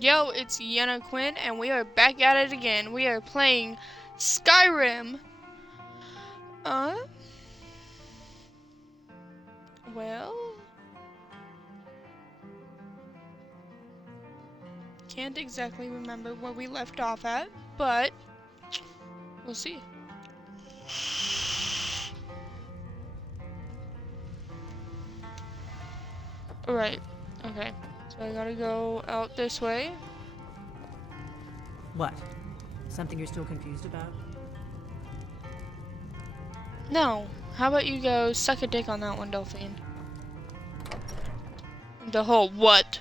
Yo, it's Yenna Quinn, and we are back at it again. We are playing Skyrim. Uh, well, can't exactly remember where we left off at, but we'll see. Alright, okay. So I gotta go out this way. What? Something you're still confused about? No, how about you go suck a dick on that one, Delphine? The whole what?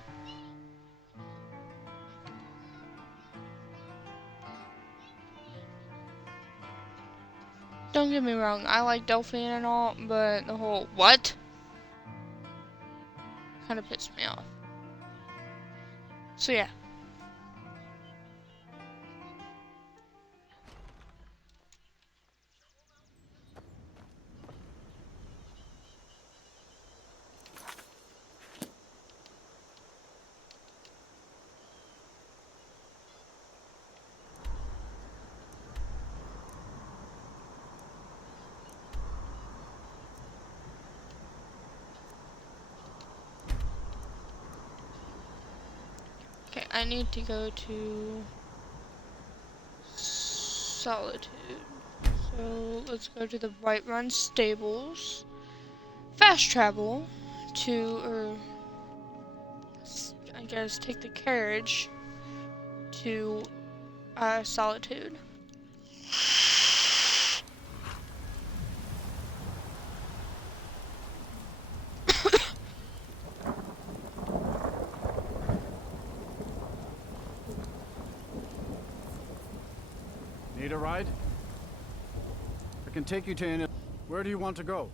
Don't get me wrong, I like Delphine and all, but the whole what kind of pissed me off. So yeah. Okay, I need to go to Solitude. So let's go to the Whiterun Stables. Fast travel to, or I guess take the carriage to Solitude. Need a ride? I can take you to any... Where do you want to go?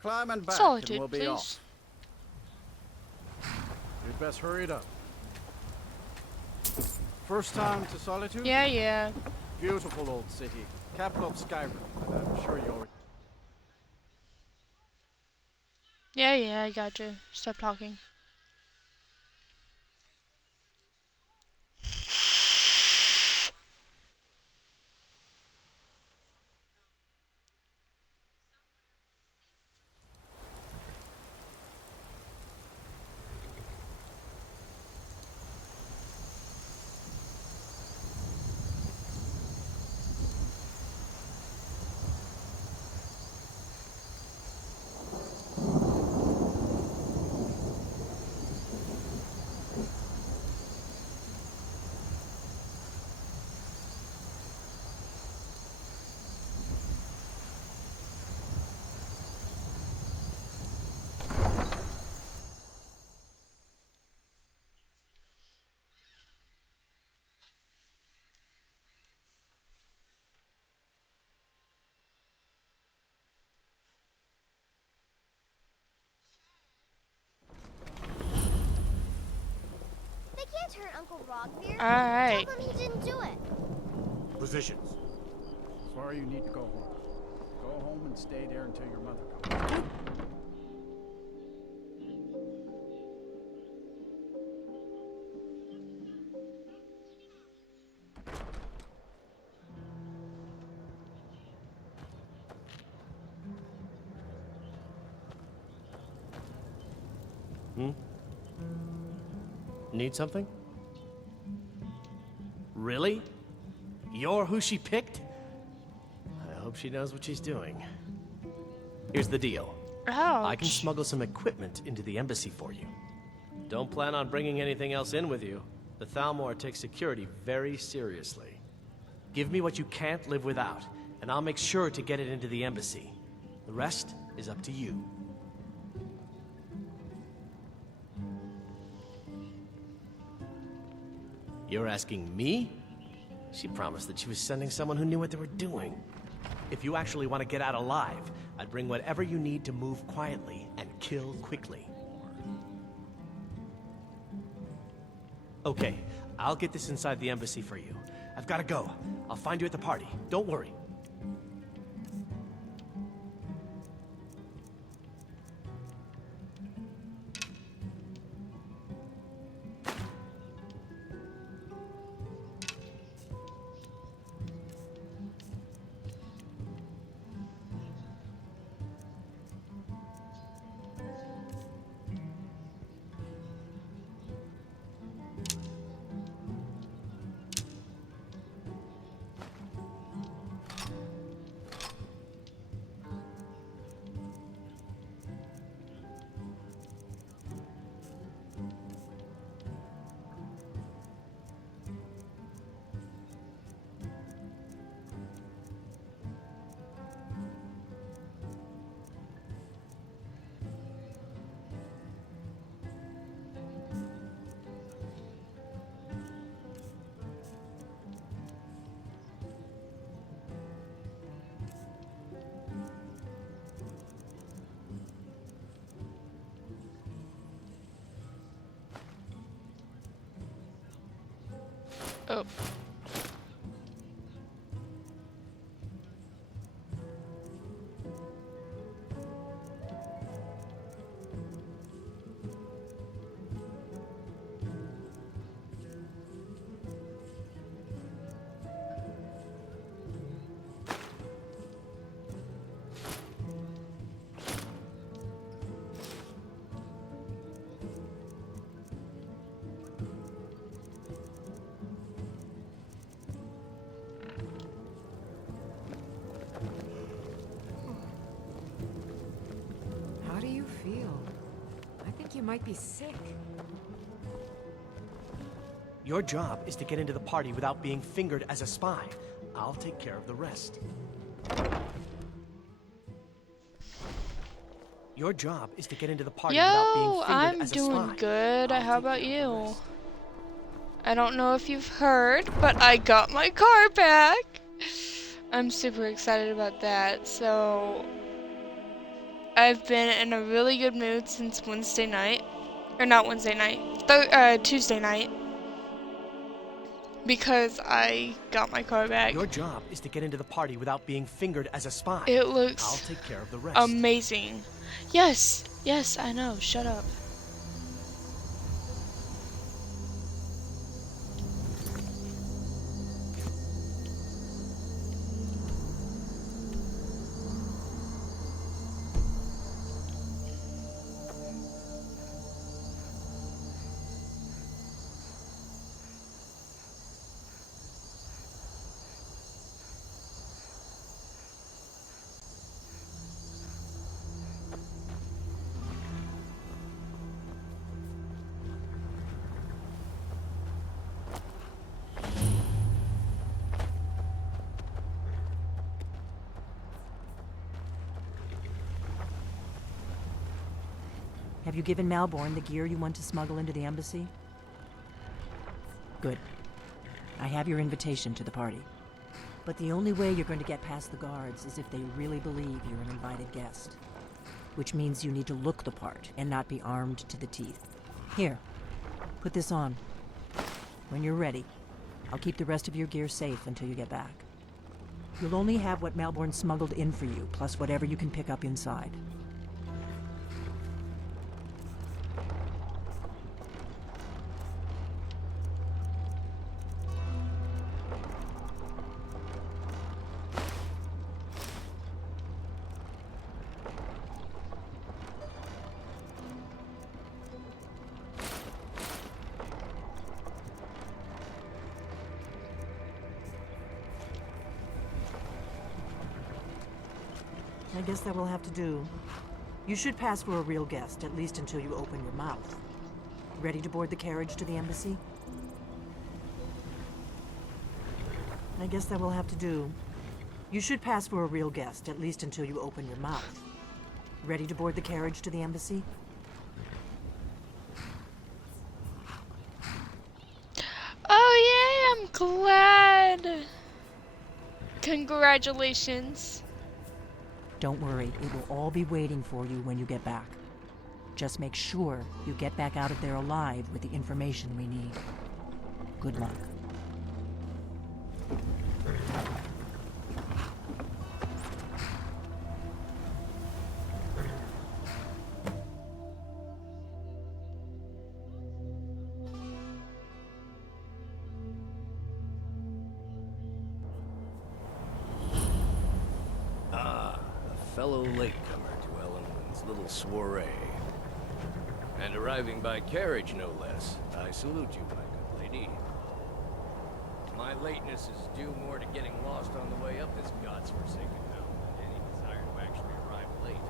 Climb and back Solitude, and we'll be please. off. You'd best hurry it up. First time to Solitude? Yeah. Beautiful old city. Capital of Skyrim. I'm sure you already... Yeah, I gotcha. Stop talking. They can't hurt Uncle Rogbeer. Alright. Tell them he didn't do it. Positions. Sorry you need to go home. Go home and stay there until your mother comes. Need something? Really? You're who she picked? I hope she knows what she's doing. Here's the deal. I can Ouch. smuggle some equipment into the embassy for you. Don't plan on bringing anything else in with you. The Thalmor takes security very seriously. Give me what you can't live without, and I'll make sure to get it into the embassy. The rest is up to you. You're asking me? She promised that she was sending someone who knew what they were doing. If you actually want to get out alive, I'd bring whatever you need to move quietly and kill quickly. Okay, I'll get this inside the embassy for you. I've got to go. I'll find you at the party. Don't worry. Oh. How do you feel? I think you might be sick. Your job is to get into the party without being fingered as a spy. I'll take care of the rest. Your job is to get into the party without being Yo, fingered I'm as a doing spy. good. I'll How take about care of the you? rest. I don't know if you've heard, but I got my car back. I'm super excited about that. So, I've been in a really good mood since Wednesday night. Or not Wednesday night, Tuesday night. Because I got my car back. Your job is to get into the party without being fingered as a spy. It I'll looks take care of the rest. amazing. Yes, yes, I know. Shut up. Have you given Malborn the gear you want to smuggle into the embassy? Good. I have your invitation to the party. But the only way you're going to get past the guards is if they really believe you're an invited guest. Which means you need to look the part and not be armed to the teeth. Here, put this on. When you're ready, I'll keep the rest of your gear safe until you get back. You'll only have what Malborn smuggled in for you, plus whatever you can pick up inside. I guess that will have to do. You should pass for a real guest, at least until you open your mouth. Ready to board the carriage to the embassy? I guess that will have to do. You should pass for a real guest, at least until you open your mouth. Ready to board the carriage to the embassy? Oh, yay, I'm glad. Congratulations. Don't worry, it will all be waiting for you when you get back. Just make sure you get back out of there alive with the information we need. Good luck. Fellow latecomer to Ellen's little soiree. And arriving by carriage, no less. I salute you, my good lady. My lateness is due more to getting lost on the way up this god's-forsaken mountain than any desire to actually arrive late.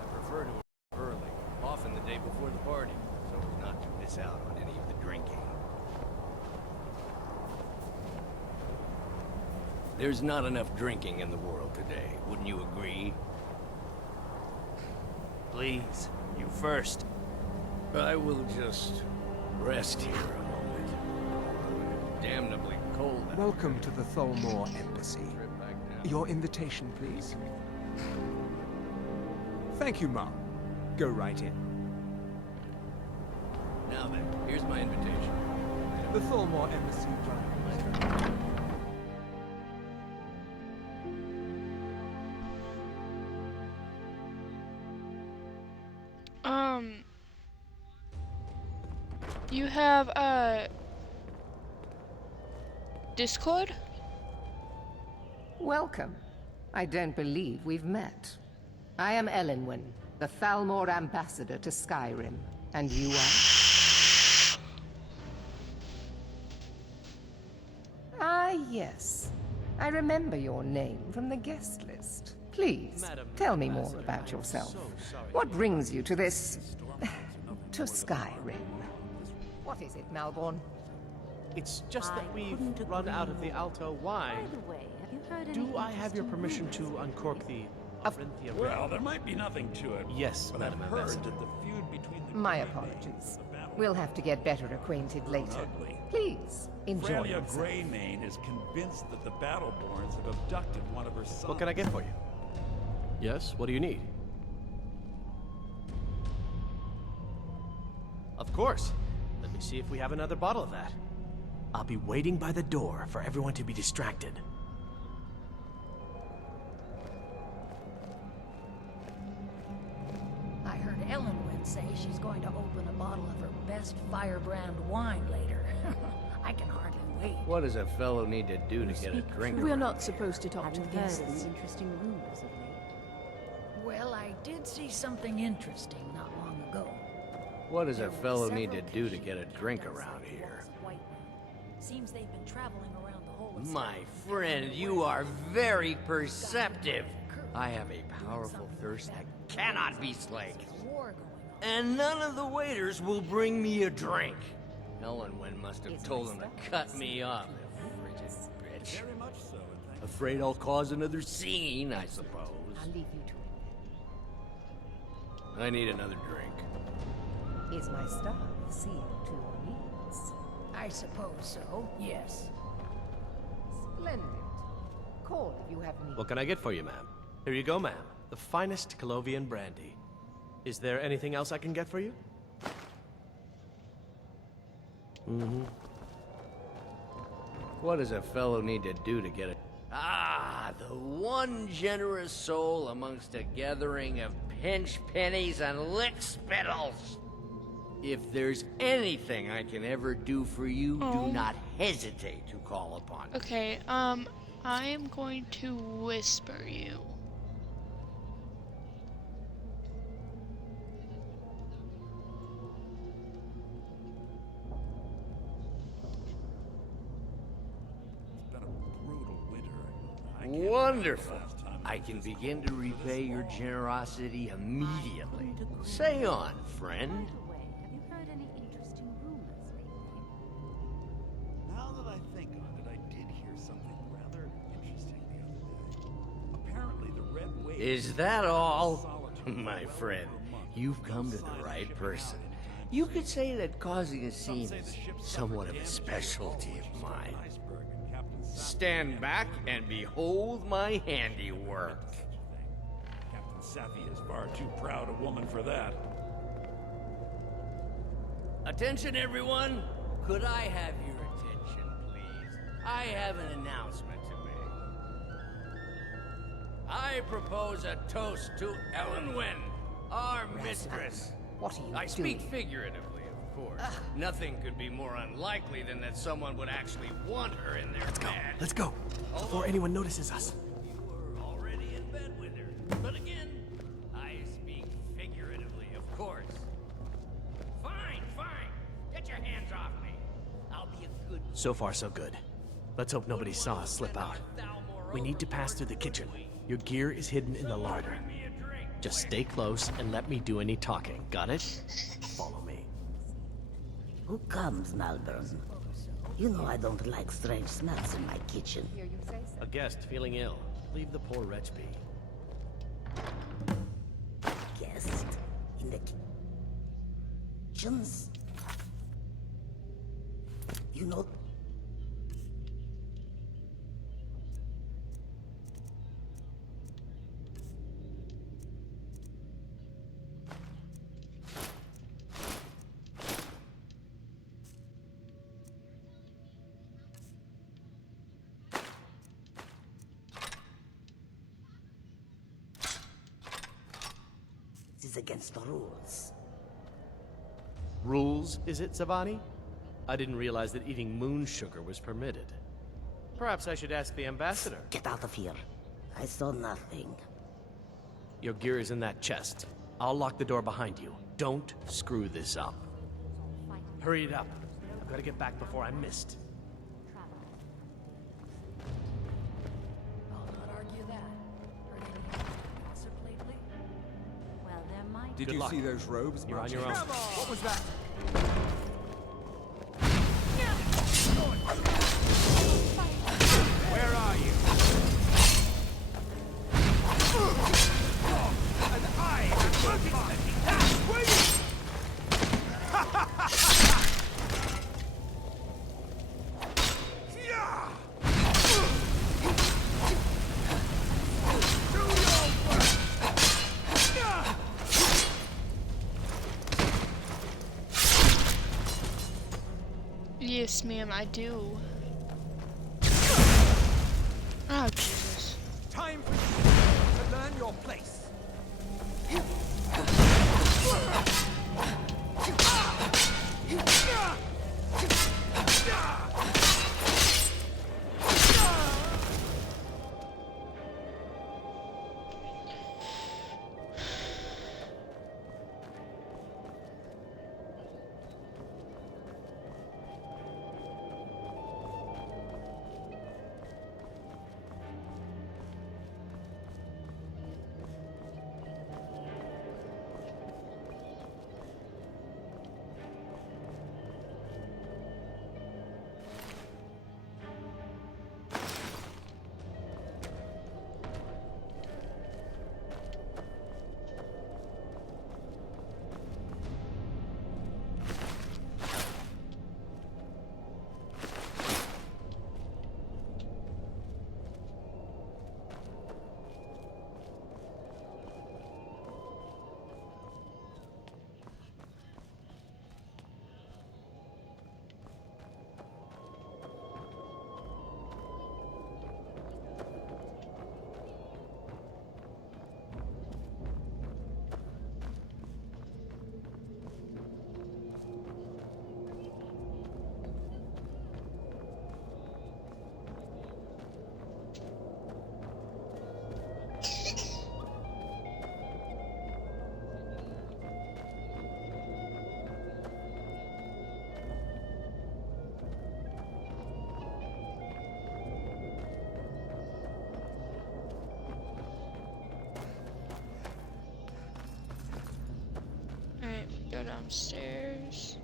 I prefer to arrive early, often the day before the party, so as not to miss out on any of the drinking. There's not enough drinking in the world today, wouldn't you agree? Please, you first. I will just rest here a moment. Damnably cold out. Welcome to the Tholmor Embassy. Your invitation, please. Thank you, Mom. Go right in. Now then, here's my invitation. I The Thalmor embassy grounds. You have a Discord? Welcome. I don't believe we've met. I am Elenwen, the Thalmor ambassador to Skyrim. And you are? Ah, yes. I remember your name from the guest list. Please, tell me more about yourself. What brings you to this... to Skyrim? What is it, Malborn? It's just that we've run out of the Alto wine. Do I have your permission to uncork the Arinthia? Well, there might be nothing to it. Yes, but Madam I've heard Ambassador. that the feud between the My Grey apologies. Mane and the Battle We'll have to get better acquainted later. ugly. Please, enjoy Freya yourself. Greymane is convinced that the Battleborns have abducted one of her sons. What can I get for you? Yes, what do you need? Of course. Let me see if we have another bottle of that. I'll be waiting by the door for everyone to be distracted. I heard Elenwen say she's going to open a bottle of her best firebrand wine later. I can hardly wait. What does a fellow need to do to get a drink? We're not supposed to talk to Haven't the heard guests. any interesting rumors of late. Well, I did see something interesting not long ago. What does There a were fellow need several to do to get a Kashyyyk drink kept outside around the here? walls of Whiterun. Seems they've been traveling around the whole of My Skyrim. friend, you are very perceptive. I have a powerful thirst that cannot be slaked. There's a war going on. And none of the waiters will bring me a drink. Elenwen must have It's told my him to stuff. cut me off, the frigid bitch. Very much so, and thank Afraid I'll cause another scene, I suppose. I'll leave you to it. I need another drink. Is my staff seeing to your needs? I suppose so, yes. Splendid. Call if you have need. What can I get for you, ma'am? Here you go, ma'am. The finest Colovian brandy. Is there anything else I can get for you? What does a fellow need to do to get it? Ah, the one generous soul amongst a gathering of pinch pennies and lick spittles. If there's anything I can ever do for you, Oh. do not hesitate to call upon me. Okay, I am going to whisper you. It's been a brutal winter. I can't Wonderful. remember the last time I can begin to repay your generosity immediately. Say on, friend. By the way, have you heard any interesting rumors lately? Now that I think on it, I did hear something rather interesting the other day. Apparently, the Red Wave Is that all? solitude My for friend, a month. you've come to the Sign right shipping person. out anytime You soon. could say that causing a Some scene say is the ship somewhat of suffered a damage specialty when of she struck mine. an iceberg, and Captain Sappy Stand back and behold my handiwork. such a thing. Captain Sappy is far too proud a woman for that. Attention, everyone! Could I have your attention, please? I have an announcement to make. I propose a toast to Elenwen, our mistress. What are you I doing? speak figuratively, of course. Nothing could be more unlikely than that someone would actually want her in their bed. Let's go, before anyone notices us. You were already in bed with her. But again, I speak figuratively, of course. Fine, fine. Get your hands off me. I'll be a good So far, so good. Let's hope nobody saw us slip out. We need to pass through the kitchen. Your gear is hidden in the larder. Just stay close and let me do any talking. Got it? Follow me. Who comes, Malburn? You know I don't like strange smells in my kitchen. Hear you say so. A guest feeling ill. Leave the poor wretch be. Guest in the kitchens. You know, against the rules. Rules, is it, Savani? I didn't realize that eating moon sugar was permitted. Perhaps I should ask the ambassador. Get out of here. I saw nothing. Your gear is in that chest. I'll lock the door behind you. Don't screw this up. Hurry it up. I've got to get back before I'm missed. I'll not argue that. Heard anything gossip lately? Well, there might Did Good you luck. see those robes? You're on your own. What was that? Where are you? And I am working that way! Yeah! Do your work! Yeah! Yes, ma'am, I do. Oh, Jesus. Time for you to learn your place. Alright, we go downstairs.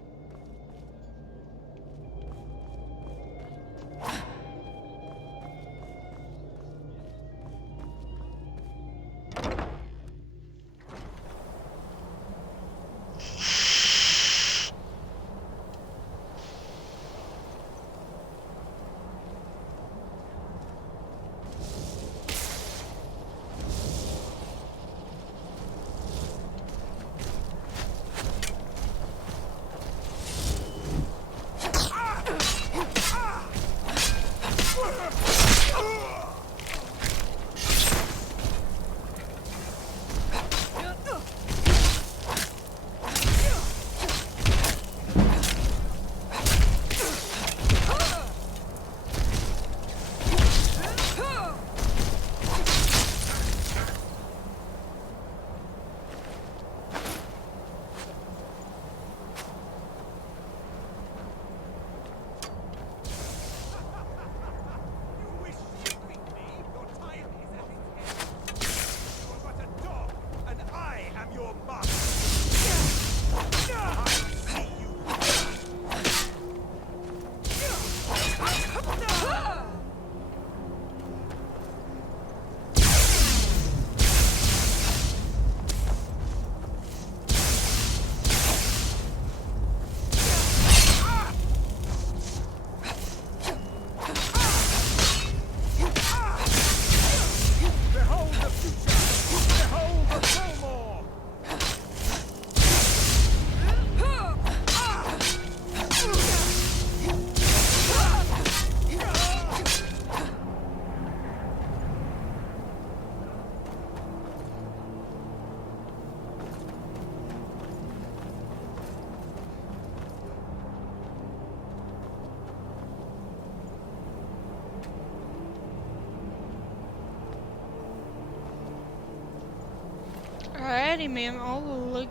money, man. I'll look.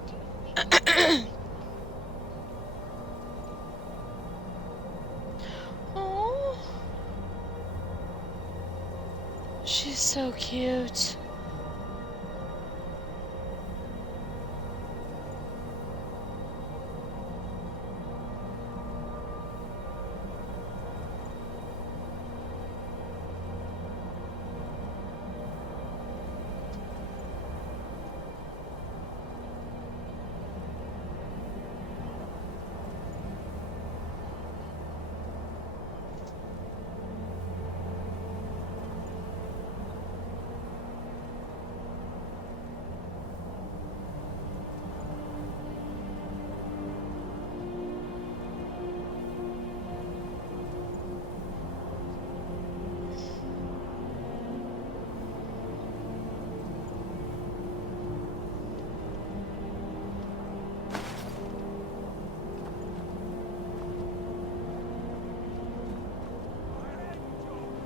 Oh, she's so cute.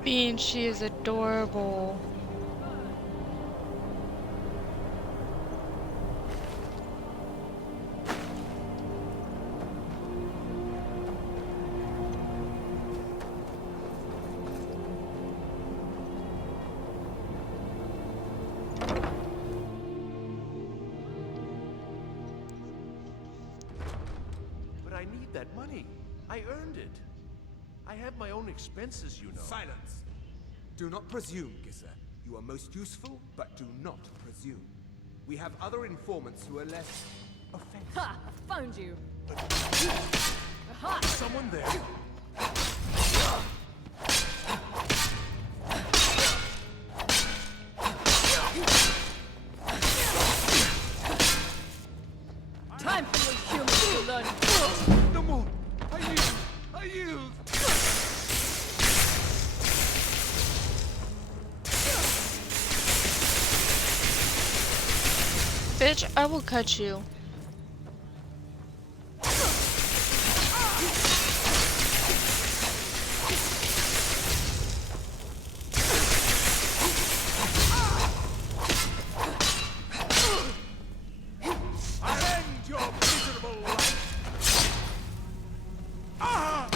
Bean, she is adorable. But I need that money. I earned it. I have my own expenses, you know. Silence! Do not presume, Gisser. You are most useful, but do not presume. We have other informants who are less offensive. Ha! Found you! Someone there? Time for you humans to learn! No more! I yield! I yield! Bitch, I will cut you. I'll end your miserable life! Ah!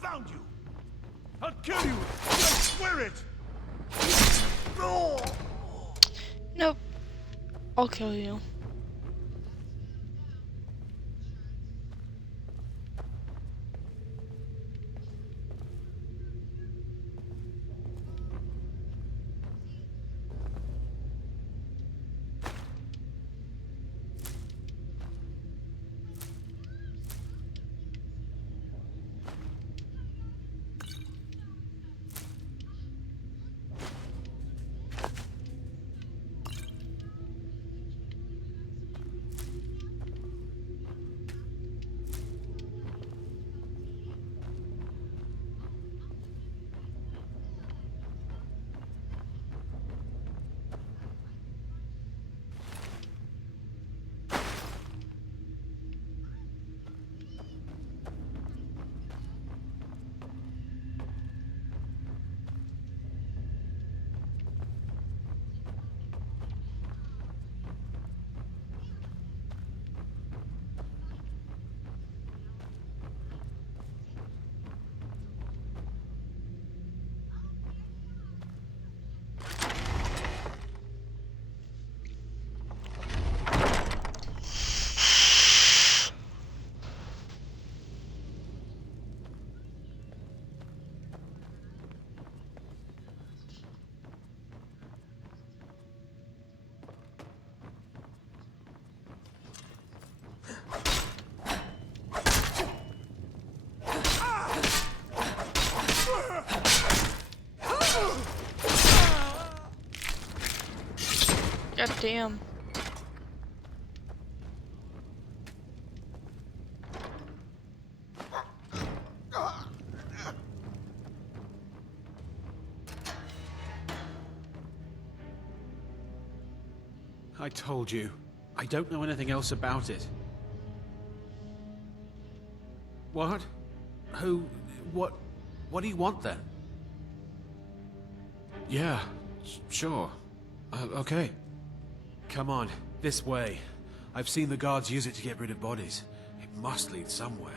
Found you! I'll kill you! I swear it! No! Nope. I'll kill you. God damn. I told you. I don't know anything else about it. What? Who? What do you want then? Yeah, sure. Okay. Come on, this way. I've seen the guards use it to get rid of bodies. It must lead somewhere.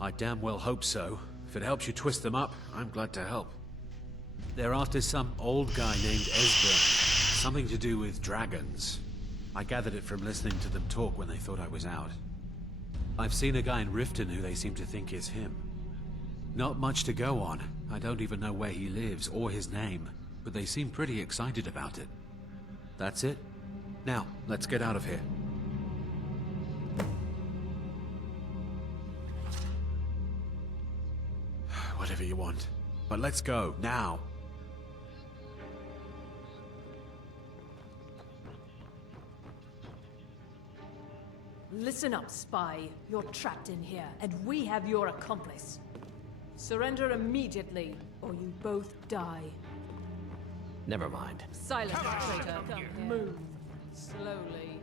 I damn well hope so. If it helps you twist them up, I'm glad to help. They're after some old guy named Esbern. Something to do with dragons. I gathered it from listening to them talk when they thought I was out. I've seen a guy in Riften who they seem to think is him. Not much to go on. I don't even know where he lives or his name, but they seem pretty excited about it. That's it. Now, let's get out of here. Whatever you want. But let's go, now. Listen up, spy. You're trapped in here, and we have your accomplice. Surrender immediately, or you both die. Never mind. Silence, traitor. Move. Slowly.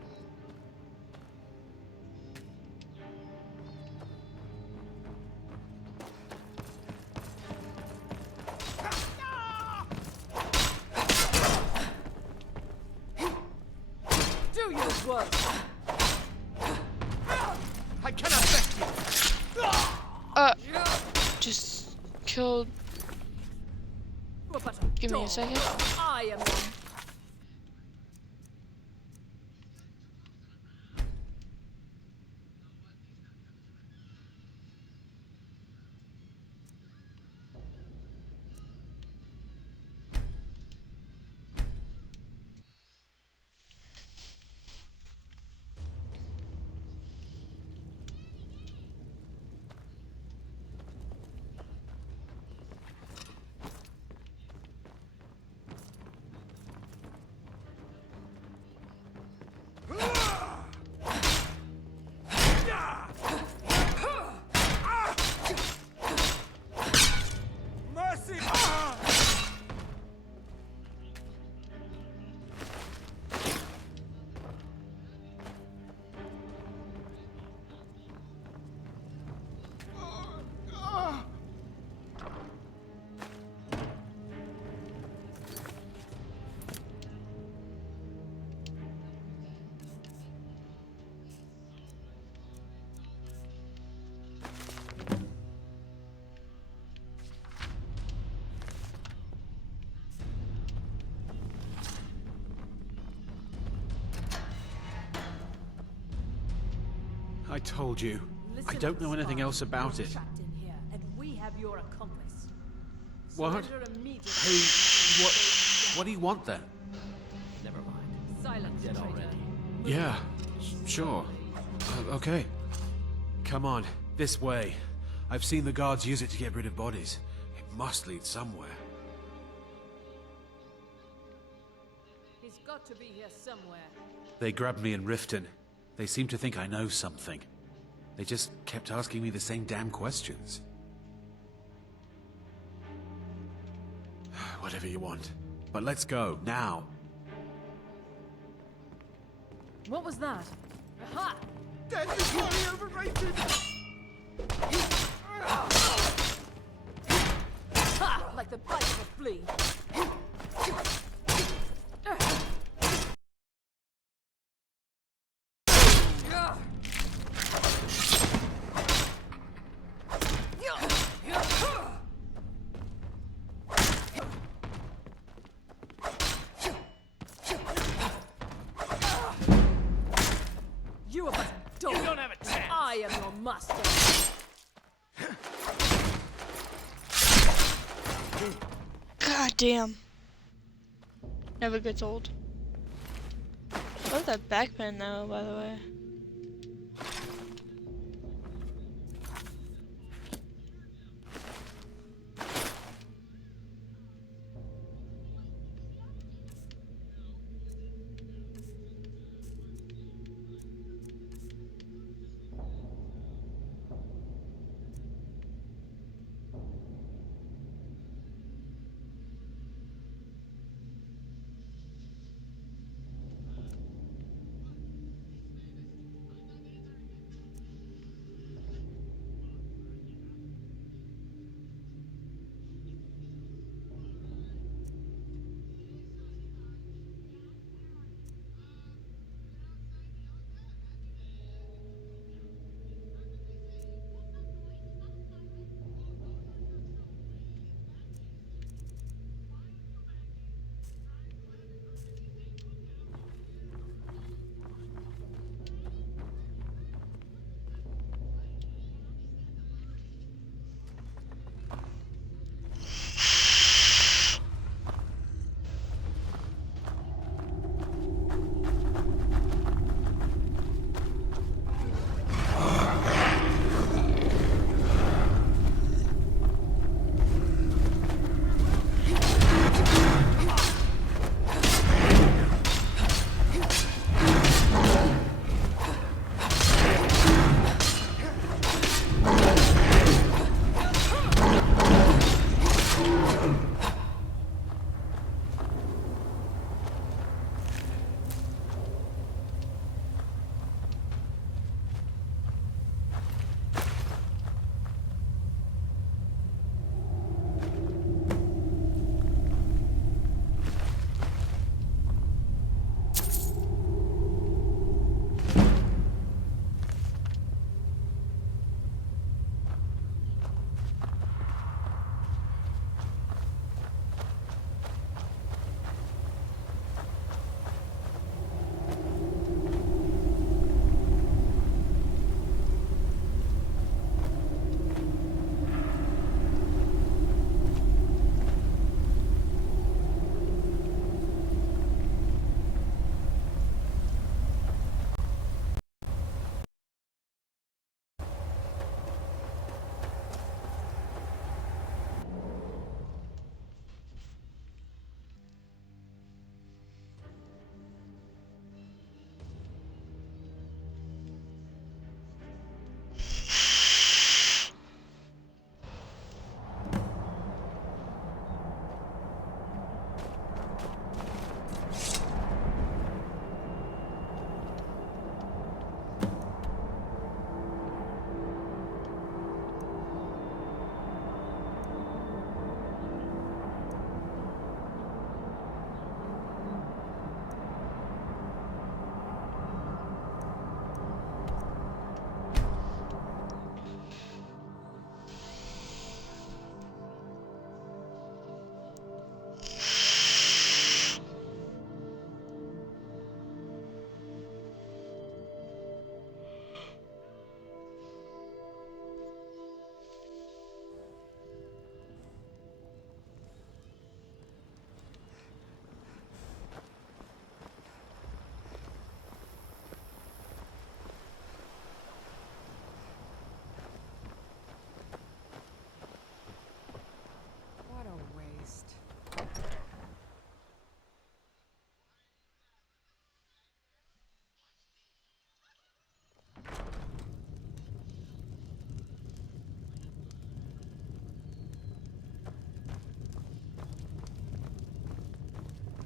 Do your work. I cannot affect you. Just killed. Give me a second. I am one. I told you. I don't know anything else about it. Trapped in here, and we have your accomplice. What? Surrender immediately. Who? What do you want then? Never mind. Silence, Dead traitor. already. Yeah, sure. Okay. Come on, this way. I've seen the guards use it to get rid of bodies. It must lead somewhere. He's got to be here somewhere. They grabbed me in Riften. They seem to think I know something. They just kept asking me the same damn questions. Whatever you want. But let's go, now. What was that? Aha! Death is highly overrated. Ha! Like the bite of a flea. You are but a dog. You don't have a chance. I am your master. God damn. Never gets old. What is that backbend though, by the way?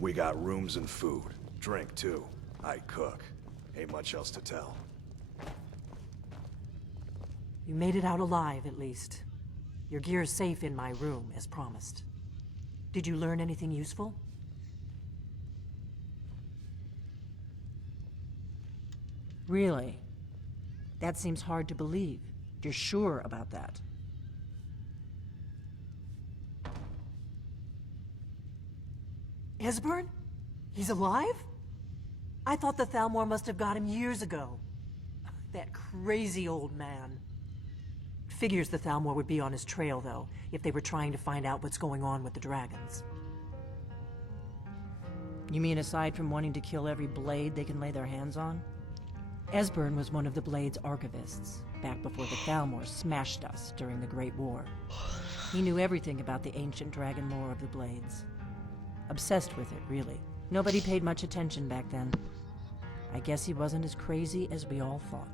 We got rooms and food. Drink, too. I cook. Ain't much else to tell. You made it out alive, at least. Your gear's safe in my room, as promised. Did you learn anything useful? Really? That seems hard to believe. You're sure about that? Esbern? He's alive? I thought the Thalmor must have got him years ago. That crazy old man. Figures the Thalmor would be on his trail, though, if they were trying to find out what's going on with the dragons. You mean aside from wanting to kill every blade they can lay their hands on? Esbern was one of the Blade's archivists, back before the Thalmor smashed us during the Great War. He knew everything about the ancient dragon lore of the Blades. Obsessed with it, really. Nobody paid much attention back then. I guess he wasn't as crazy as we all thought.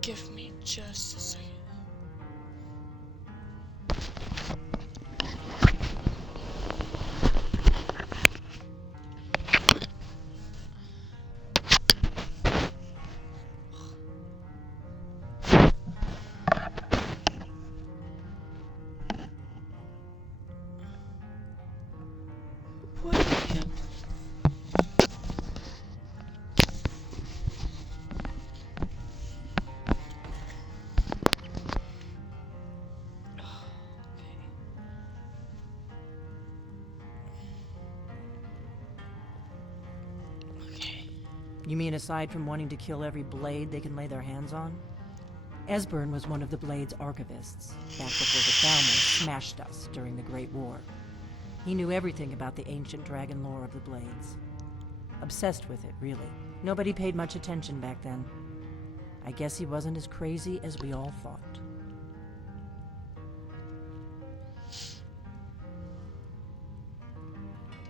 Give me just a second. What am You mean aside from wanting to kill every blade they can lay their hands on? Esbern was one of the Blade's archivists, back before the Thalmor smashed us during the Great War. He knew everything about the ancient dragon lore of the Blades. Obsessed with it, really. Nobody paid much attention back then. I guess he wasn't as crazy as we all thought.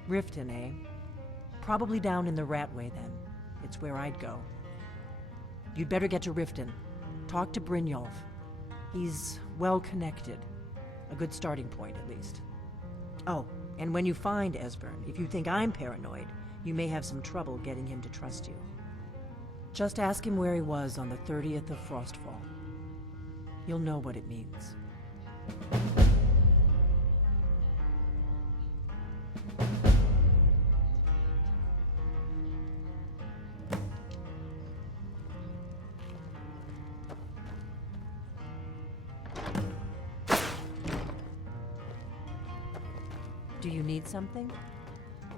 Riften, eh? Probably down in the Ratway, then. It's where I'd go. You'd better get to Riften. Talk to Brynjolf. He's well connected. A good starting point, at least. Oh, and when you find Esbern, if you think I'm paranoid, you may have some trouble getting him to trust you. Just ask him where he was on the 30th of Frostfall. You'll know what it means. Do you need something?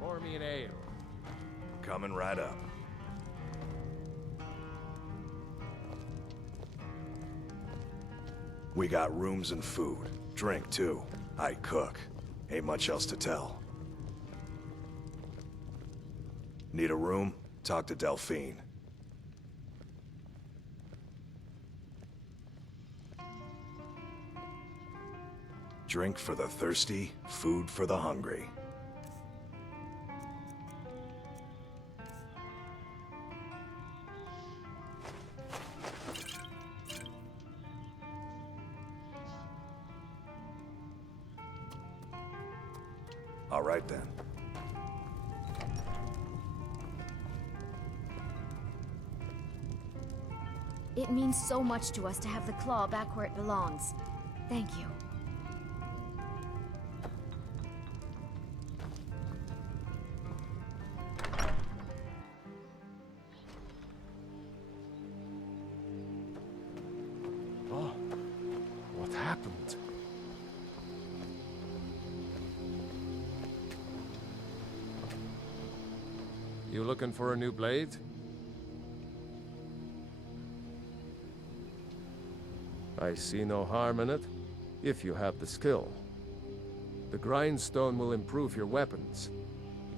Pour me an ale. Coming right up. We got rooms and food. Drink, too. I cook. Ain't much else to tell. Need a room? Talk to Delphine. Drink for the thirsty, food for the hungry. All right then. It means so much to us to have the claw back where it belongs. Thank you. Oh, what happened? You looking for a new blade? I see no harm in it, if you have the skill. The grindstone will improve your weapons.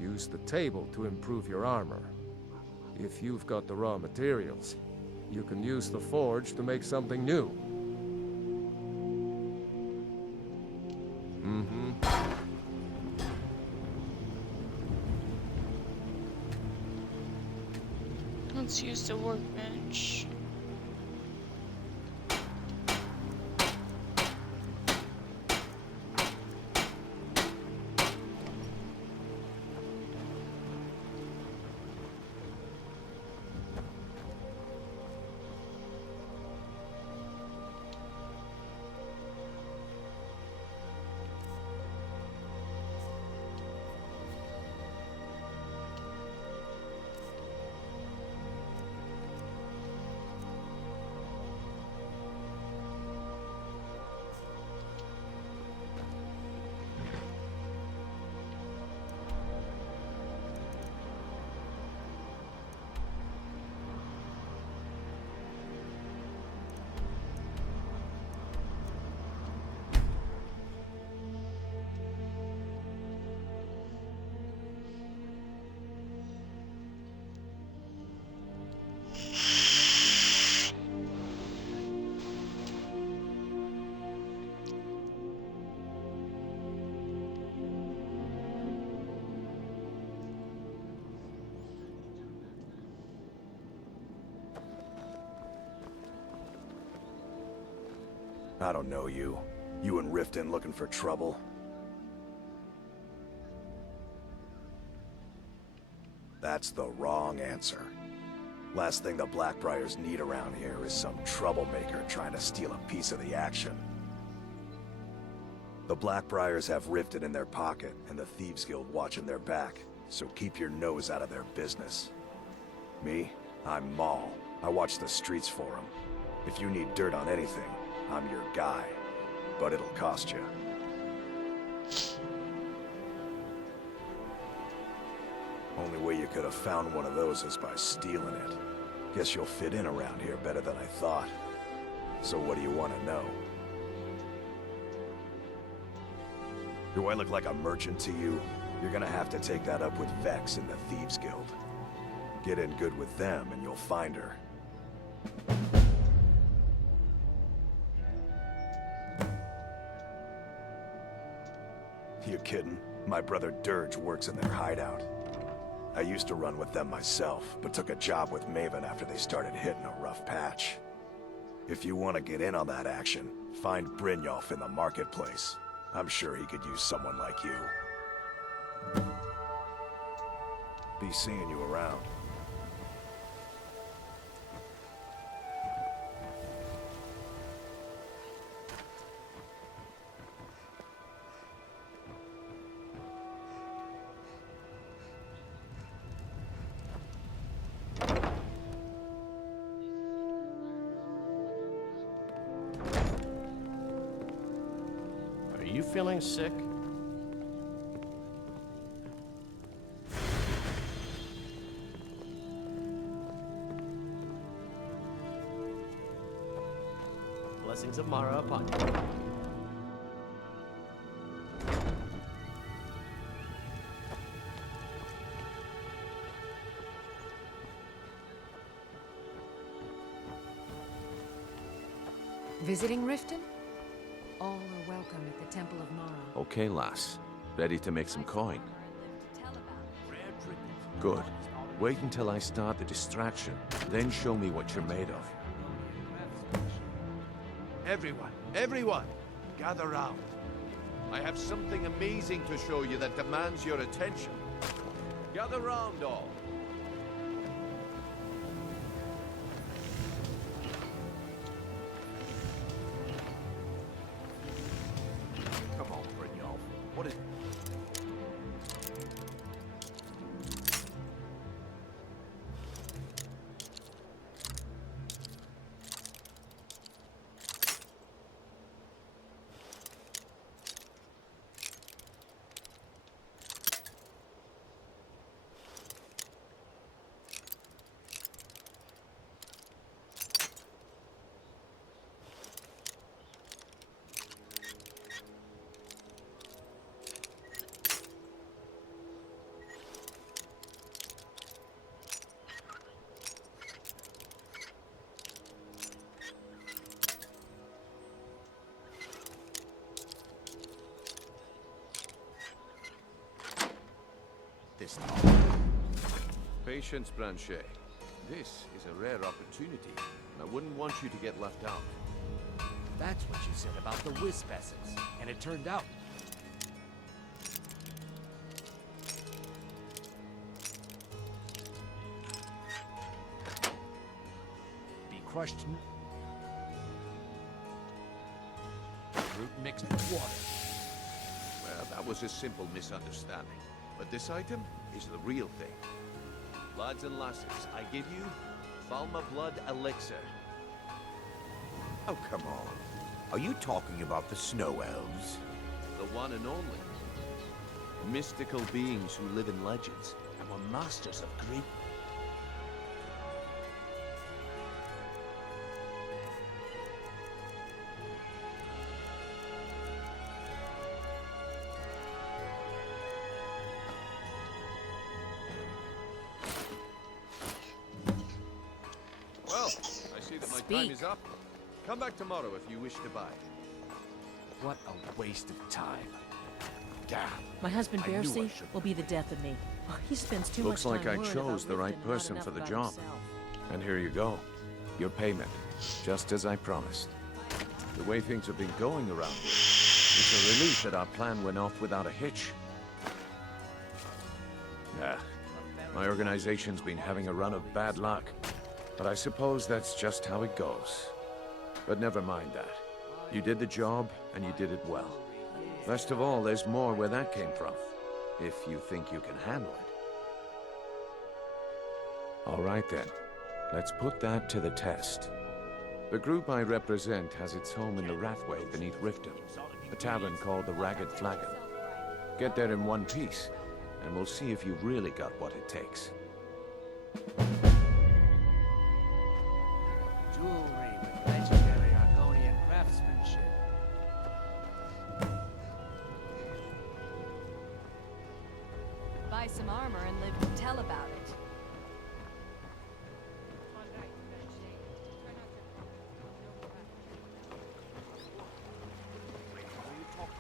Use the table to improve your armor. If you've got the raw materials, you can use the forge to make something new. Mm-hmm. Let's use the workbench. I don't know you. You and Riften looking for trouble? That's the wrong answer. Last thing the Blackbriars need around here is some troublemaker trying to steal a piece of the action. The Blackbriars have Riften in their pocket and the Thieves Guild watching their back, so keep your nose out of their business. Me? I'm Maul. I watch the streets for them. If you need dirt on anything, I'm your guy. But it'll cost you. Only way you could have found one of those is by stealing it. Guess you'll fit in around here better than I thought. So what do you want to know? Do I look like a merchant to you? You're gonna have to take that up with Vex in the Thieves Guild. Get in good with them and you'll find her. You kidding? My brother Dirge works in their hideout. I used to run with them myself, but took a job with Maven after they started hitting a rough patch. If you want to get in on that action, find Brynjolf in the marketplace. I'm sure he could use someone like you. Be seeing you around. Are you feeling sick? Blessings of Mara upon you. Visiting Riften? All are welcome at the Temple of Mara. Okay, lass. Ready to make some coin? Good. Wait until I start the distraction, then show me what you're made of. Everyone, gather round. I have something amazing to show you that demands your attention. Gather round, all. Come on, Brynjolf. What is... this time. Patience, Branchet. This is a rare opportunity. I wouldn't want you to get left out. That's what you said about the wisp essence, and it turned out. Be crushed. Fruit mixed with water. Well, that was a simple misunderstanding. But this item is the real thing. Lads and lasses, I give you Falma Blood Elixir. Oh, come on. Are you talking about the snow elves? The one and only. Mystical beings who live in legends and were masters of Greek. Well, I see that my time is up. Come back tomorrow if you wish to buy. What a waste of time. Damn. My husband I knew I Bercy should- will be the death of me. Oh, he spends too Looks much time like I worrying chose about the right Riften, not person enough for the about job. himself. And here you go. Your payment. Just as I promised. The way things have been going around here, it's a relief that our plan went off without a hitch. My organization's been having a run of bad luck. But I suppose that's just how it goes. But never mind that. You did the job, and you did it well. Best of all, there's more where that came from. If you think you can handle it. All right then. Let's put that to the test. The group I represent has its home in the Rathway beneath Riften, a tavern called the Ragged Flagon. Get there in one piece, and we'll see if you've really got what it takes. Jewelry with legendary Argonian craftsmanship. Buy some armor and live to tell about it.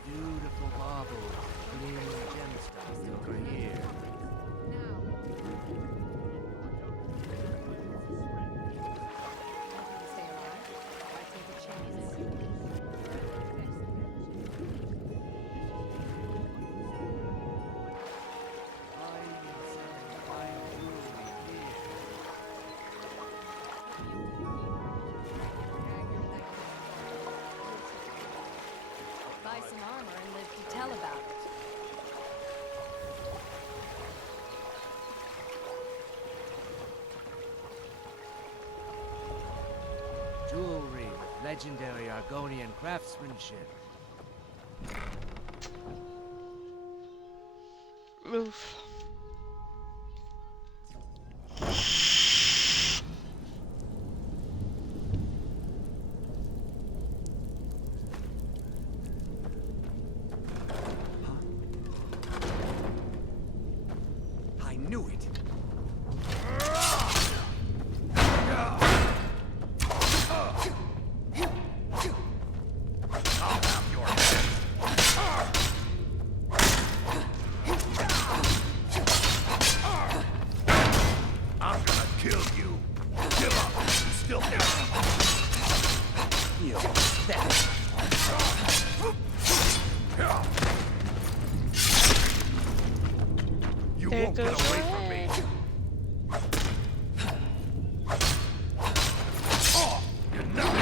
Beautiful marbles, gleaming gemstones over here. Buy some armor and live to tell about it. Jewelry with legendary Argonian craftsmanship. Oof. I knew it. I'm gonna kill you. Give up. You still here. You pathetic. You There won't get goes away your from me. head. You're not.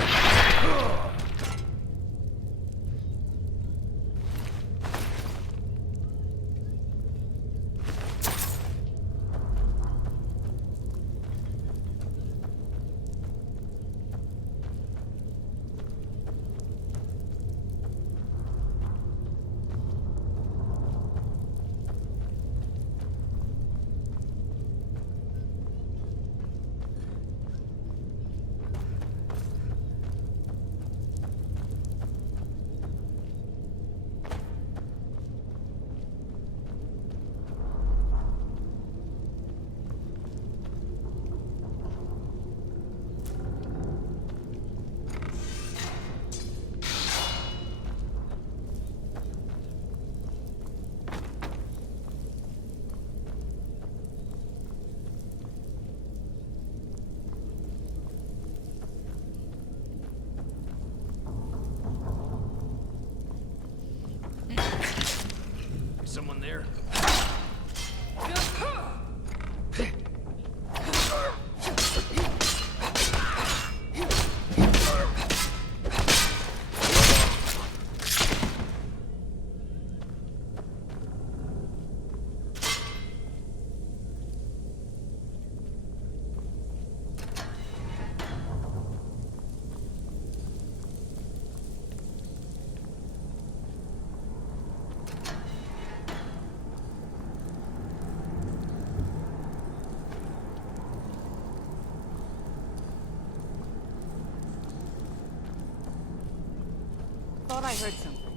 I heard something.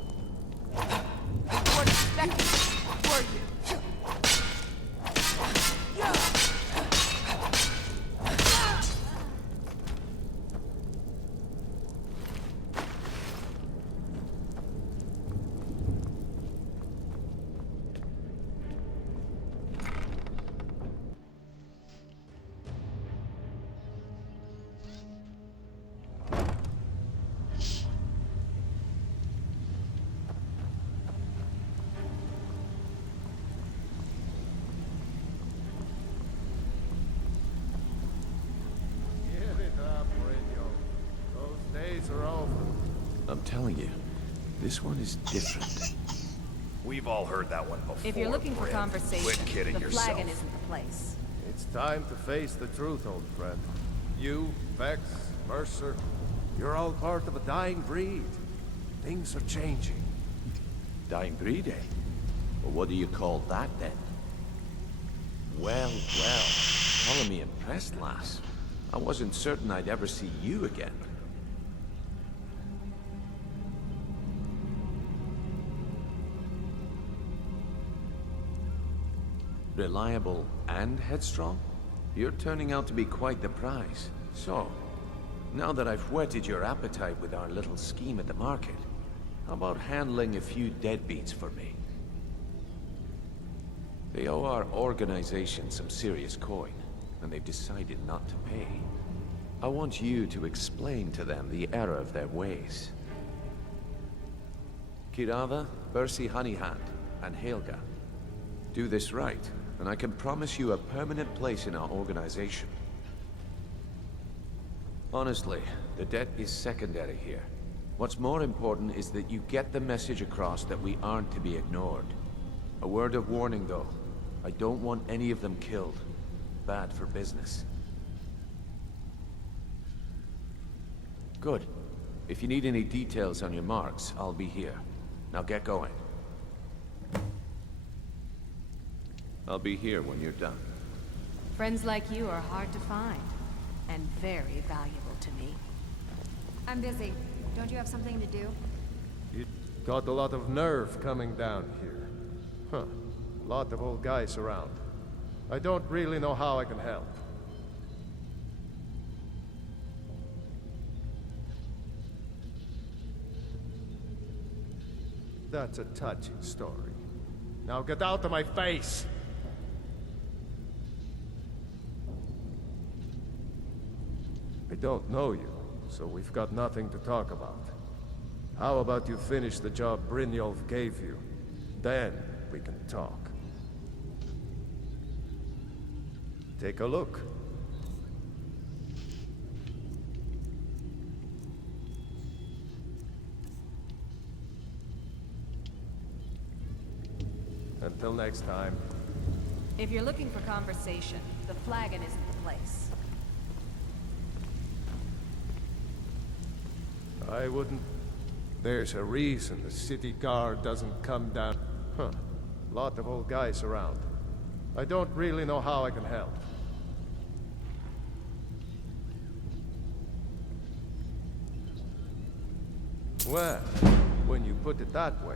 What exactly were you? Are over. I'm telling you, this one is different. We've all heard that one before. If you're looking for Bryn. conversation, Quit kidding the yourself. flagon isn't the place. It's time to face the truth, old friend. You, Vex, Mercer, you're all part of a dying breed. Things are changing. Dying breed, eh? Well, what do you call that, then? Well, well. Calling me impressed, lass. I wasn't certain I'd ever see you again. Reliable and headstrong? You're turning out to be quite the prize. So, now that I've whetted your appetite with our little scheme at the market, how about handling a few deadbeats for me? They owe our organization some serious coin, and they've decided not to pay. I want you to explain to them the error of their ways. Kirava, Bersi Honeyhand, and Helga. Do this right, and I can promise you a permanent place in our organization. Honestly, the debt is secondary here. What's more important is that you get the message across that we aren't to be ignored. A word of warning, though. I don't want any of them killed. Bad for business. Good. If you need any details on your marks, I'll be here. Now get going. I'll be here when you're done. Friends like you are hard to find, and very valuable to me. I'm busy. Don't you have something to do? You got a lot of nerve coming down here. Huh. Lot of old guys around. I don't really know how I can help. That's a touching story. Now get out of my face! I don't know you, so we've got nothing to talk about. How about you finish the job Brynjolf gave you? Then we can talk. Take a look. Until next time. If you're looking for conversation, the flagon isn't the place. I wouldn't... There's a reason the city guard doesn't come down. Huh. Lot of old guys around. I don't really know how I can help. Well, when you put it that way,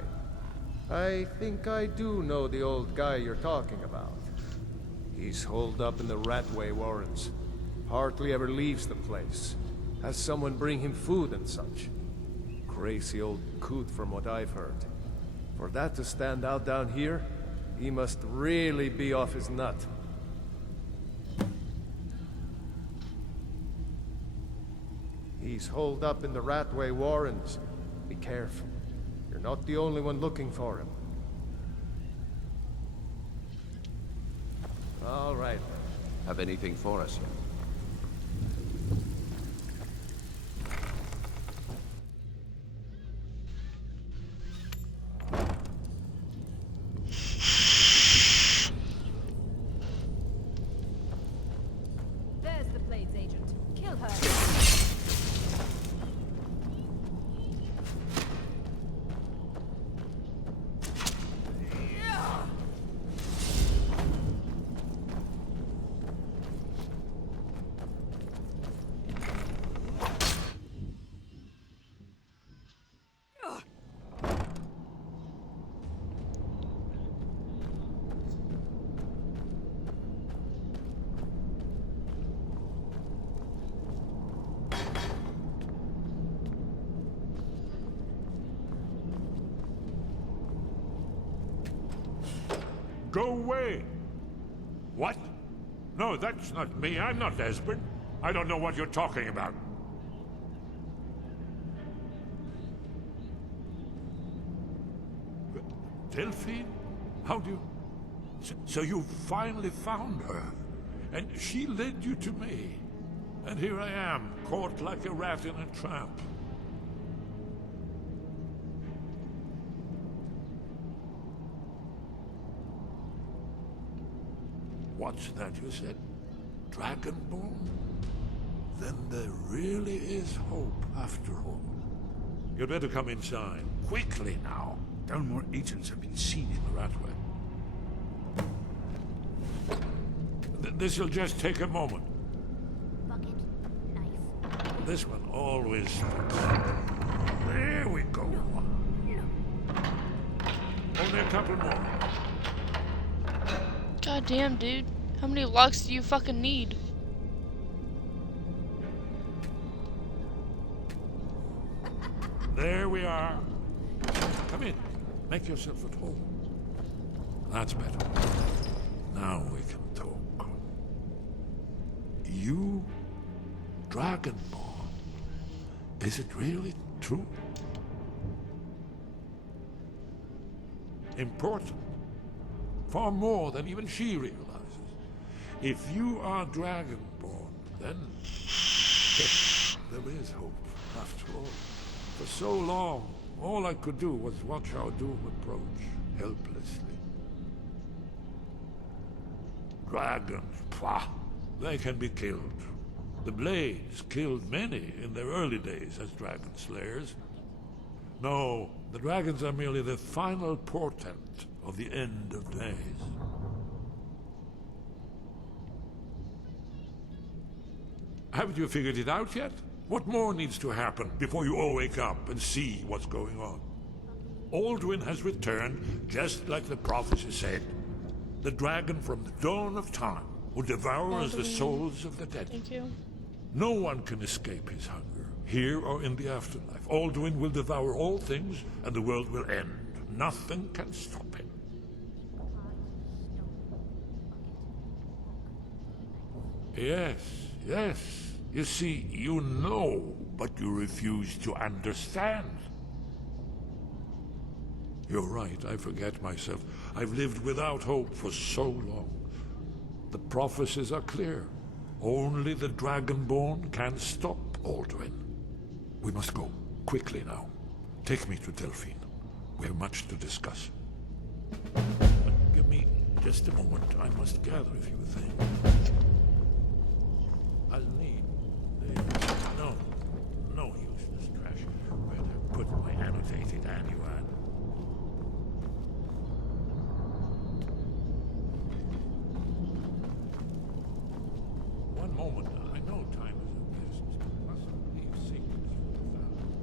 I think I do know the old guy you're talking about. He's holed up in the Ratway Warrens. Hardly ever leaves the place. Has someone bring him food and such. Crazy old coot from what I've heard. For that to stand out down here, he must really be off his nut. He's holed up in the Ratway Warrens. Be careful. You're not the only one looking for him. All right. Have anything for us yet? There's the Blades agent. Kill her. Go away! What? No, that's not me. I'm not Esbern. I don't know what you're talking about. Delphine? How do you... So you finally found her, and she led you to me. And here I am, caught like a rat in a trap. What's that you said? Dragonborn? Then there really is hope after all. You'd better come inside. Quickly now. Dalmor agents have been seen in the Ratway. This'll just take a moment. Bucket, knife. This one always... There we go. Only a couple more. God damn, dude. How many locks do you fucking need? There we are. Come in. Make yourself at home. That's better. Now we can talk. You, Dragonborn, is it really true? Important. Far more than even she realizes. If you are Dragonborn, then there is hope, after all. For so long, all I could do was watch our doom approach, helplessly. Dragons, pah, they can be killed. The Blades killed many in their early days as dragon slayers. No, the dragons are merely the final portent of the end of days. Haven't you figured it out yet? What more needs to happen before you all wake up and see what's going on? Alduin has returned, just like the prophecy said. The dragon from the dawn of time will devour as the souls of the dead. Thank you. No one can escape his hunger, here or in the afterlife. Alduin will devour all things, and the world will end. Nothing can stop him. Yes, yes. You see, you know, but you refuse to understand. You're right, I forget myself. I've lived without hope for so long. The prophecies are clear. Only the Dragonborn can stop Alduin. We must go, quickly now. Take me to Delphine. We have much to discuss. But give me just a moment. I must gather a few things. I'll need... No useless trash. Where'd I put my annotated annuad? One moment. I know time is of the essence, but mustn't leave secrets for the family.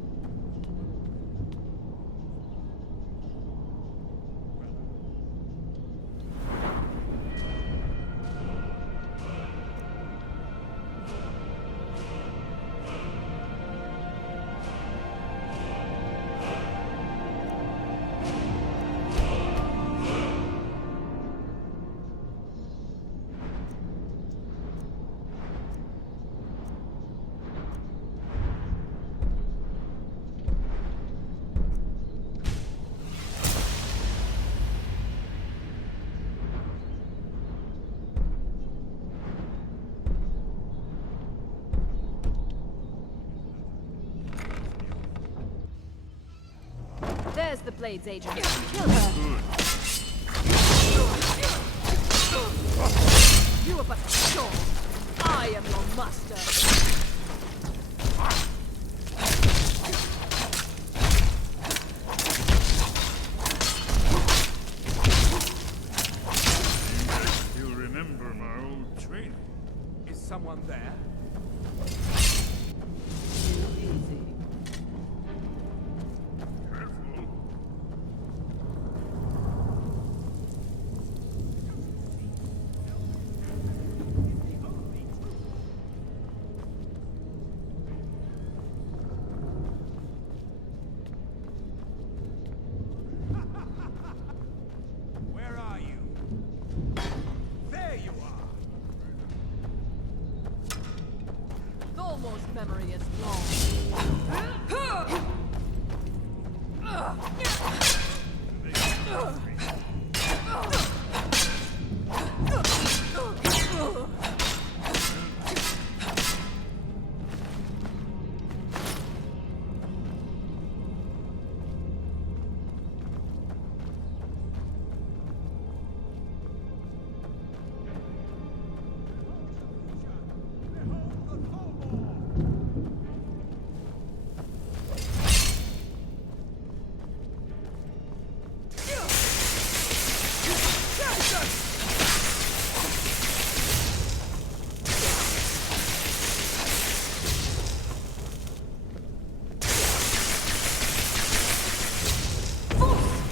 There's the Blades agent. Kill her. You are but a short. I am your master. You'll remember my old training. Is someone there? Where are you? memory is long.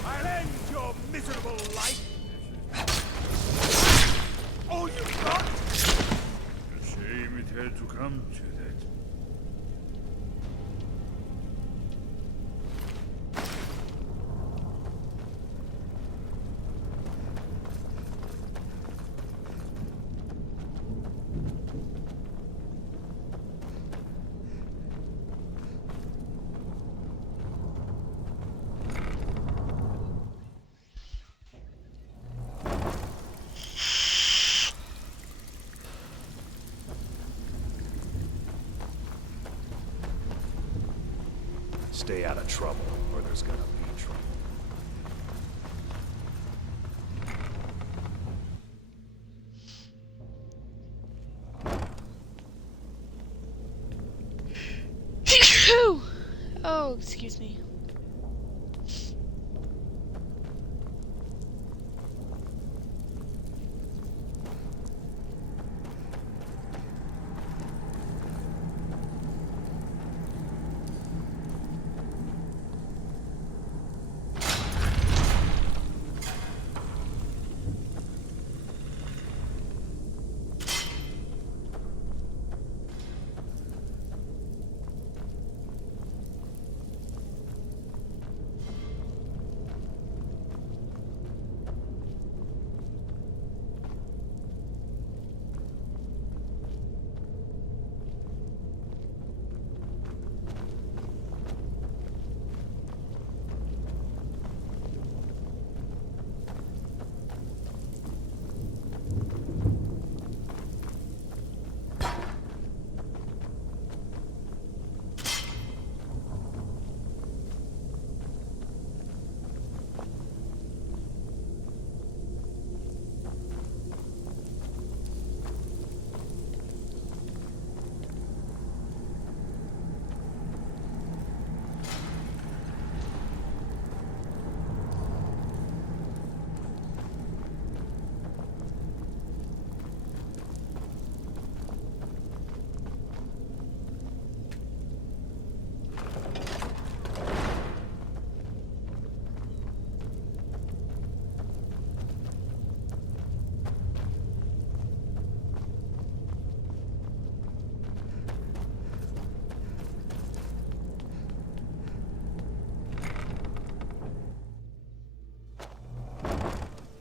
I'll end your miserable life! All you got? A shame it had to come to that. Stay out of trouble, or there's gonna be trouble. Oh, excuse me.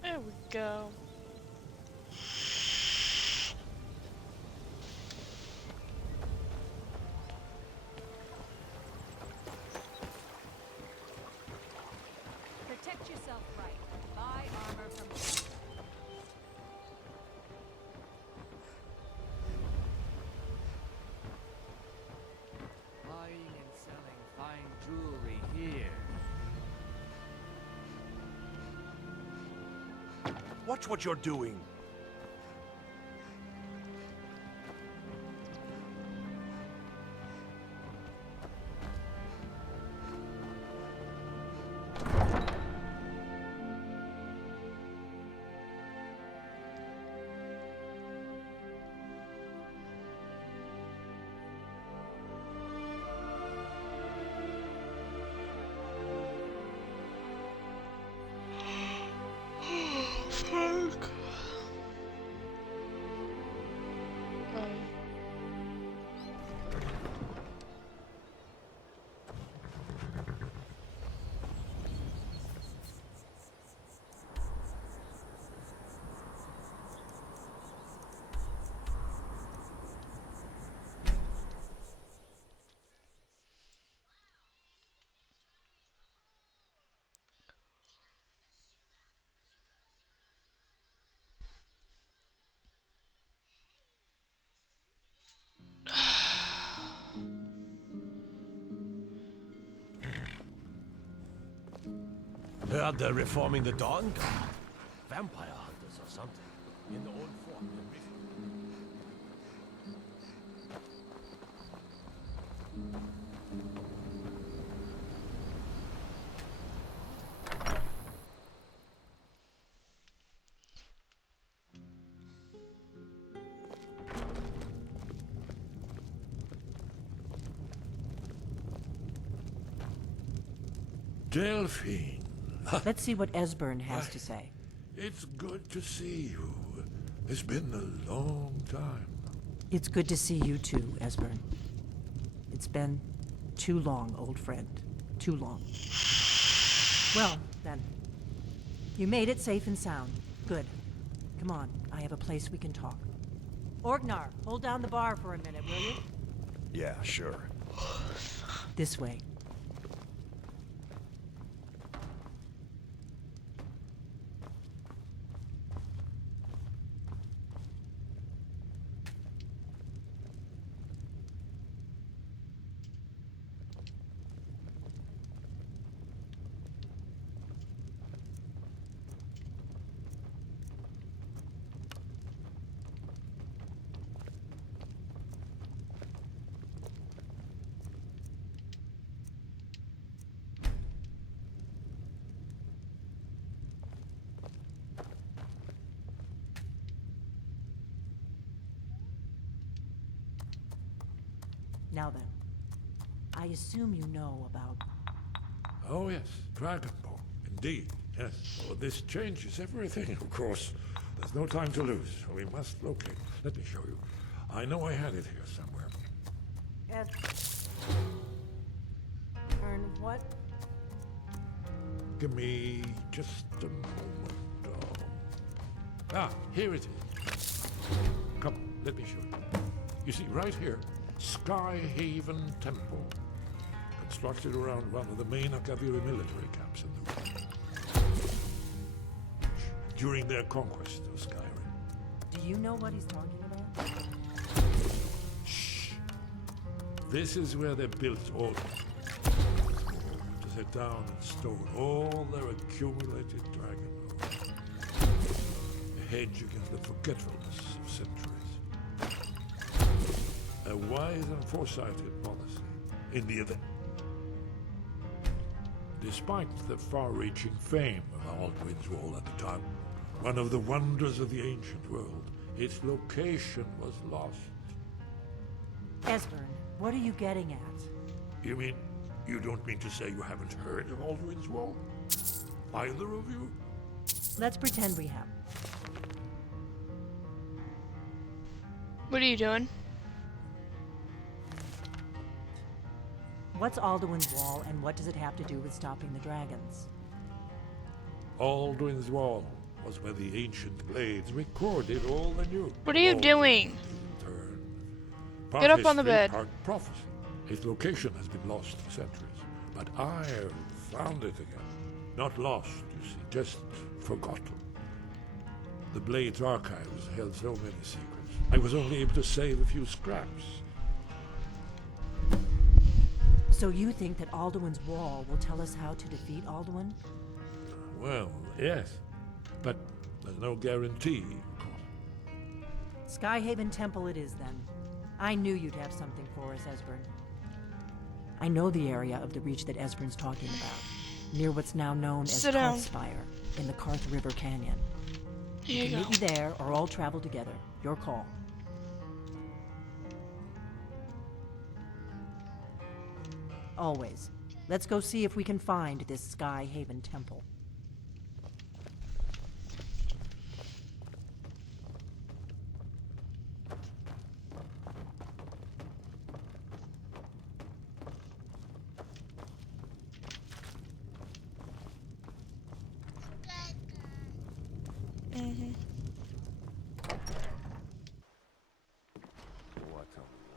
There we go. Protect yourself right. Buy armor from the Buying and selling fine jewelry here. Watch what you're doing. Fuck. Heard they're reforming the Dawn Guard. Vampire hunters or something. In the old fort. Delphine. Let's see what Esbern has to say. It's good to see you. It's been a long time. It's good to see you too, Esbern. It's been too long, old friend. Too long. Well, then. You made it safe and sound. Good. Come on, I have a place we can talk. Orgnar, hold down the bar for a minute, will you? Yeah, sure. This way. Now then, I assume you know about... Oh yes, Dragonborn. Indeed, yes. Oh, this changes everything, of course. There's no time to lose. We must locate. Let me show you. I know I had it here somewhere. Earn what? Give me just a moment. Ah, here it is. Come, let me show you. You see, right here, Skyhaven Temple. Constructed around one of the main Akaviri military camps in the region. During their conquest of Skyrim. Do you know what he's talking about? Shh. This is where they built all to set down and store all their accumulated dragon lore. A hedge against the forgetfulness of centuries. A wise and foresighted policy in the event. Despite the far-reaching fame of Alduin's Wall at the time, one of the wonders of the ancient world, its location was lost. Esbern, what are you getting at? You mean, you don't mean to say you haven't heard of Alduin's Wall? Either of you? Let's pretend we have. What are you doing? What's Alduin's Wall, and what does it have to do with stopping the dragons? Alduin's Wall was where the ancient blades recorded all they knew. What are you doing? Part Get up on the history, bed. Part prophecy. Its location has been lost for centuries, but I have found it again. Not lost, you see, just forgotten. The Blade's archives held so many secrets. I was only able to save a few scraps. So you think that Alduin's Wall will tell us how to defeat Alduin? Well, yes, but there's no guarantee, of course. Skyhaven Temple it is, then. I knew you'd have something for us, Esbern. I know the area of the Reach that Esbern's talking about, near what's now known as Sit down. Karthspire, in the Karth River Canyon. Here you can go. meet me there, or all travel together. Your call. Always. Let's go see if we can find this Skyhaven Temple.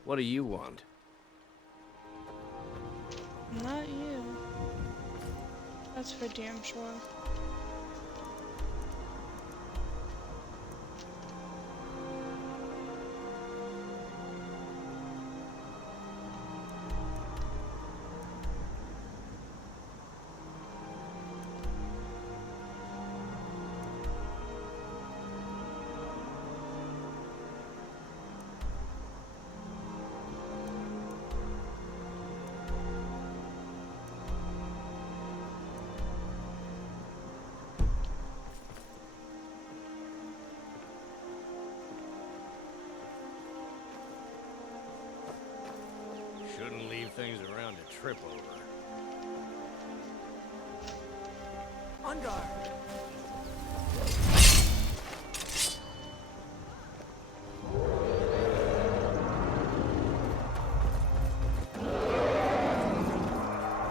What do you want? Not you. That's for damn sure. things around to trip over. On guard.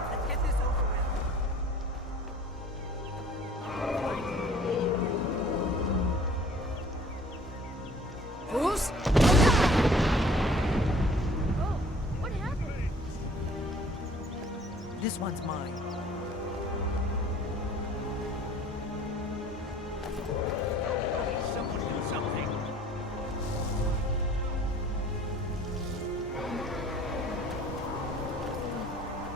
Let's get this over with. Who's? Oh, what happened? This one's mine. Someone do something.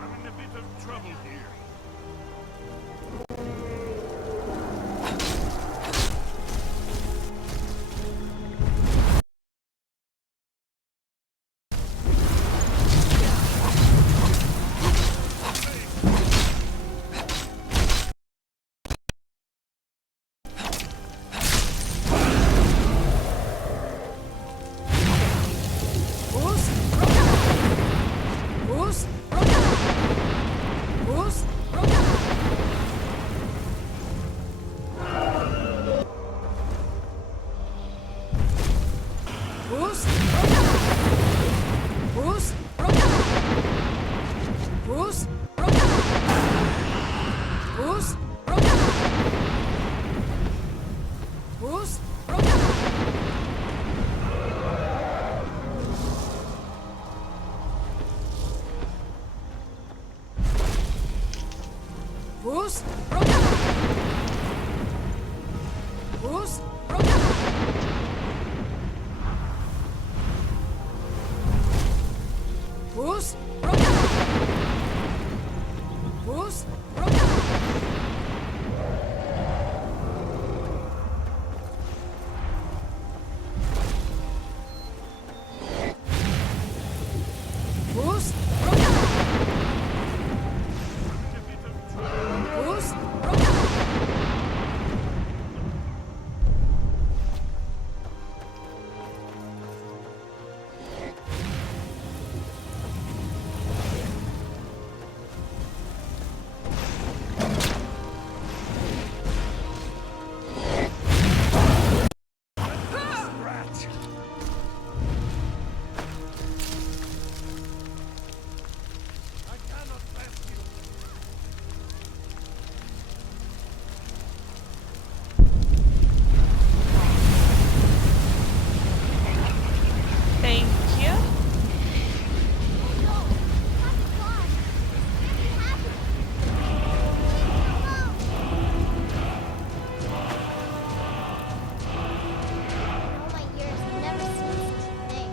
I'm in a bit of trouble here. Who's? Who's? Who's? Who's? Who's? Who's? Who's? Who's? Who's? Who's? Who's? Who's? Who's? Who's? Thank you. All my years, I've never seen such a thing.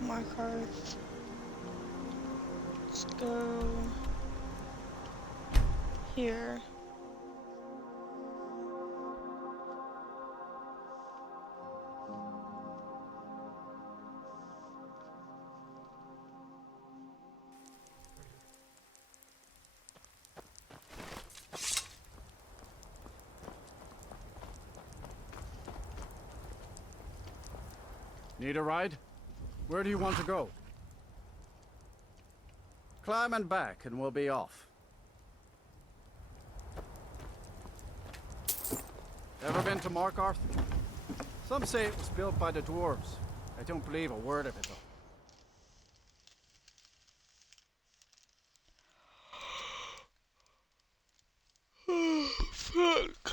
My card. Let's go here. Need a ride? Where do you want to go? Climb and back, and we'll be off. Ever been to Markarth? Some say it was built by the dwarves. I don't believe a word of it, though. Fuck.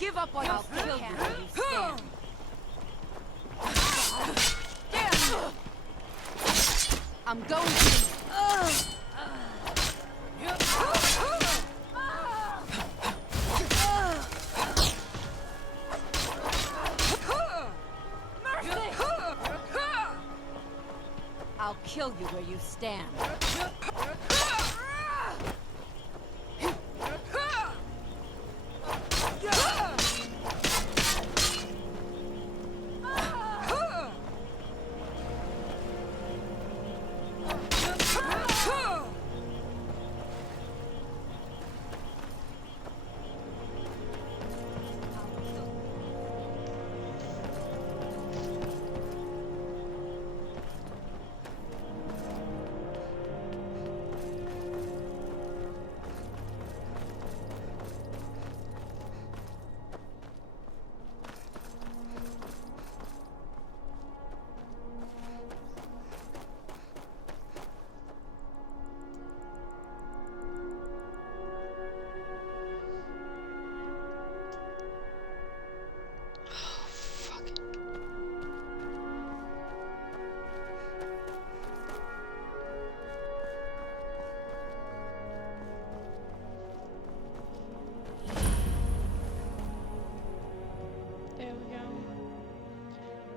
Give up on us, kill you where you stand. I'm going to... I'll kill you where you stand.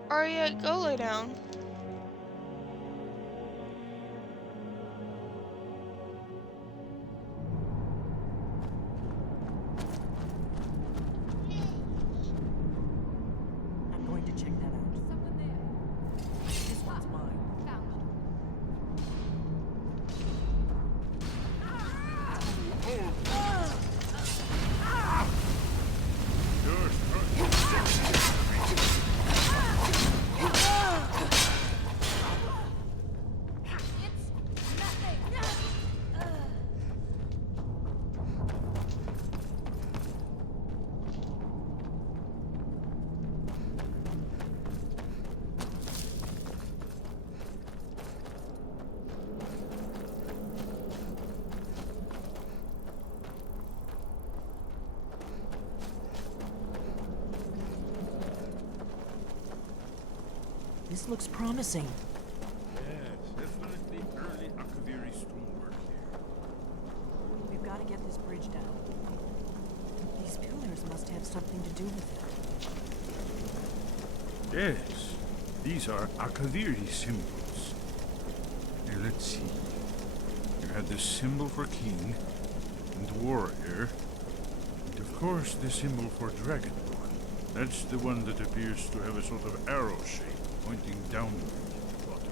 Arya, go lay down. I'm going to check that out. Someone there. This one's mine. Found This looks promising. Yes, definitely early Akaviri stonework here. We've got to get this bridge down. These pillars must have something to do with it. Yes, these are Akaviri symbols. Here, let's see. You had the symbol for king and warrior, and of course the symbol for dragonborn. That's the one that appears to have a sort of arrow shape pointing downward at the bottom.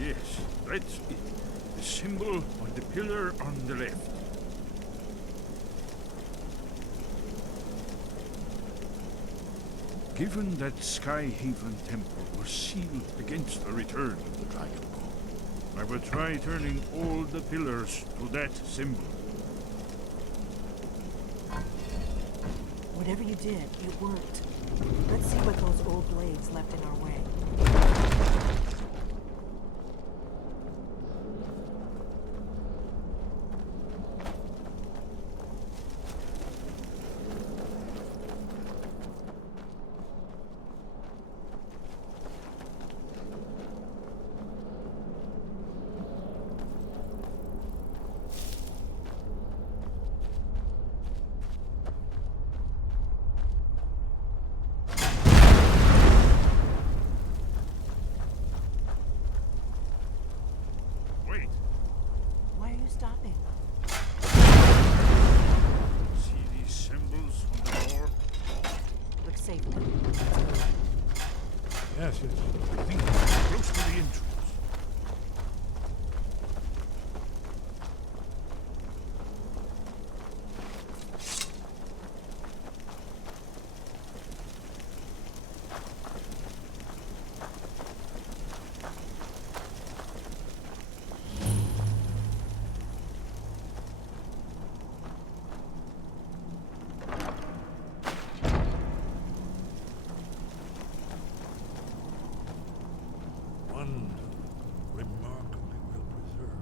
Yes, that's it. The symbol on the pillar on the left. Given that Skyhaven Temple was sealed against the return of the Dragonborn, I will try turning all the pillars to that symbol. Whatever you did, it worked. Let's see what those old blades left in our way. Wait, Why are you stopping? see these symbols on the door? Look safely. Yes, yes. I think we're close to the entrance. Wonderful. Remarkably well preserved.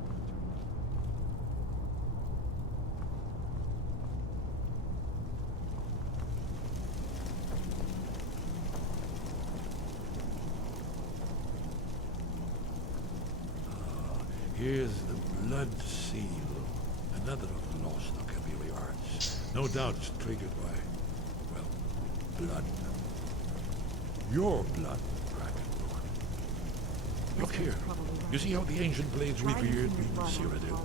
Here's the blood seal. Another of the lost Akaviri arts. No doubt triggered by, well, blood. Your blood, Dragonborn. Look here. You see how the ancient blades revered being Cyrodiil?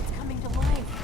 It's coming to life.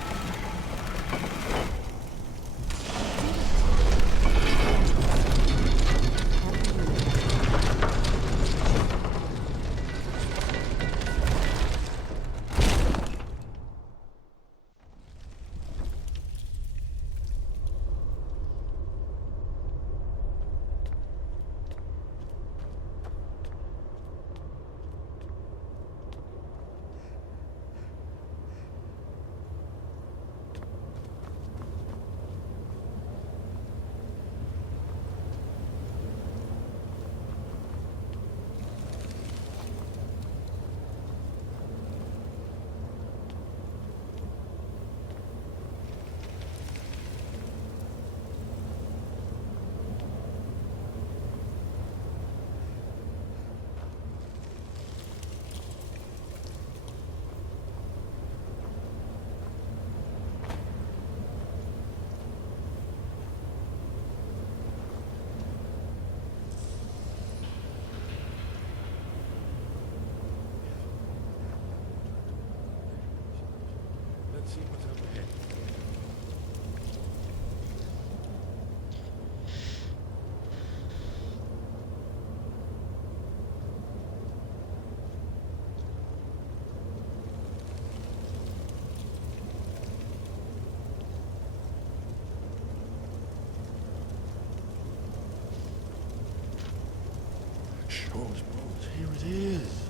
Here it is.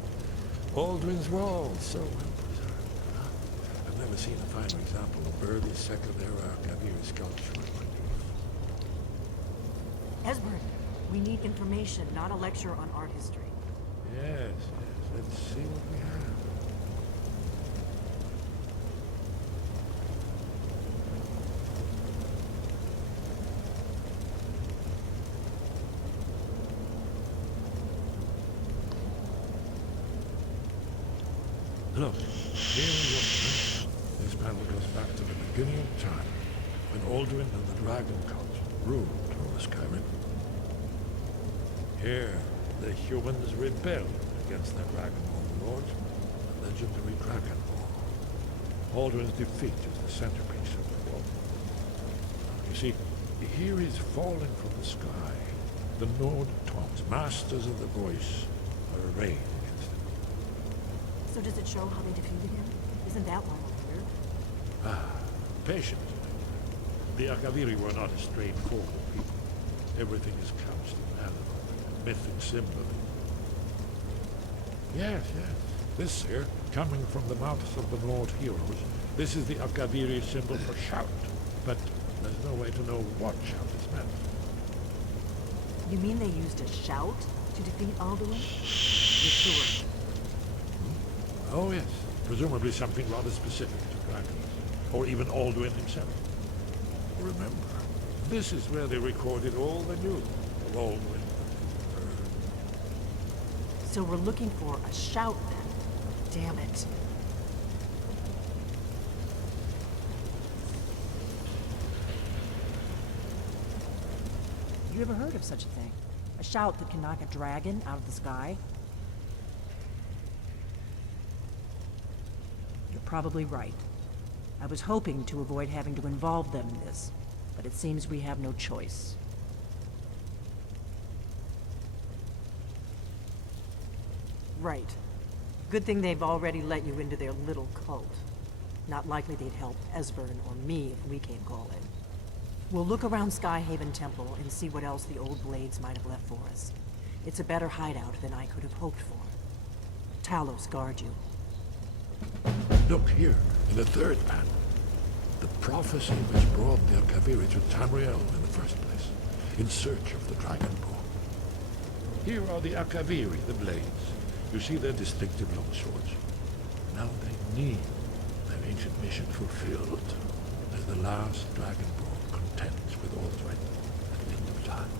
Aldrin's Wall, so well preserved. Huh? I've never seen a finer example of early Second Era Kaviri sculpture. Esbern, we need information, not a lecture on art history. Yes. Let's see what we have. Look, here is what this panel goes back to the beginning of time, when Aldrin and the Dragon Cult ruled over Skyrim. Here, the humans rebelled against their dragon overlords, the legendary Dragonborn. Aldrin's defeat is the centerpiece of the war. You see, here is falling from the sky. The Nord Twins, masters of the voice, are arrayed against him. So does it show how they defeated him? Isn't that why we're here? Patience. The Akaviri were not a straightforward people. Everything is couched in allegory, myth and symbol. Yes. This here, coming from the mouths of the Nord heroes, this is the Akaviri symbol for shout. But there's no way to know what shout is meant. You mean they used a shout to defeat Alduin? You're sure? Oh yes, presumably something rather specific to dragons, or even Alduin himself. Remember, this is where they recorded all the news of Alduin. So we're looking for a shout then. Damn it. You ever heard of such a thing? A shout that can knock a dragon out of the sky? You're probably right. I was hoping to avoid having to involve them in this, but it seems we have no choice. Right. Good thing they've already let you into their little cult. Not likely they'd help Esbern or me if we came calling. We'll look around Skyhaven Temple and see what else the old blades might have left for us. It's a better hideout than I could have hoped for. Talos guard you. Look here, in the third panel. The prophecy which brought the Akaviri to Tamriel in the first place, in search of the Dragonborn. Here are the Akaviri, the blades. You see their distinctive long swords. Now they need their ancient mission fulfilled, as the last Dragonborn contends with Aldrin at the end of time.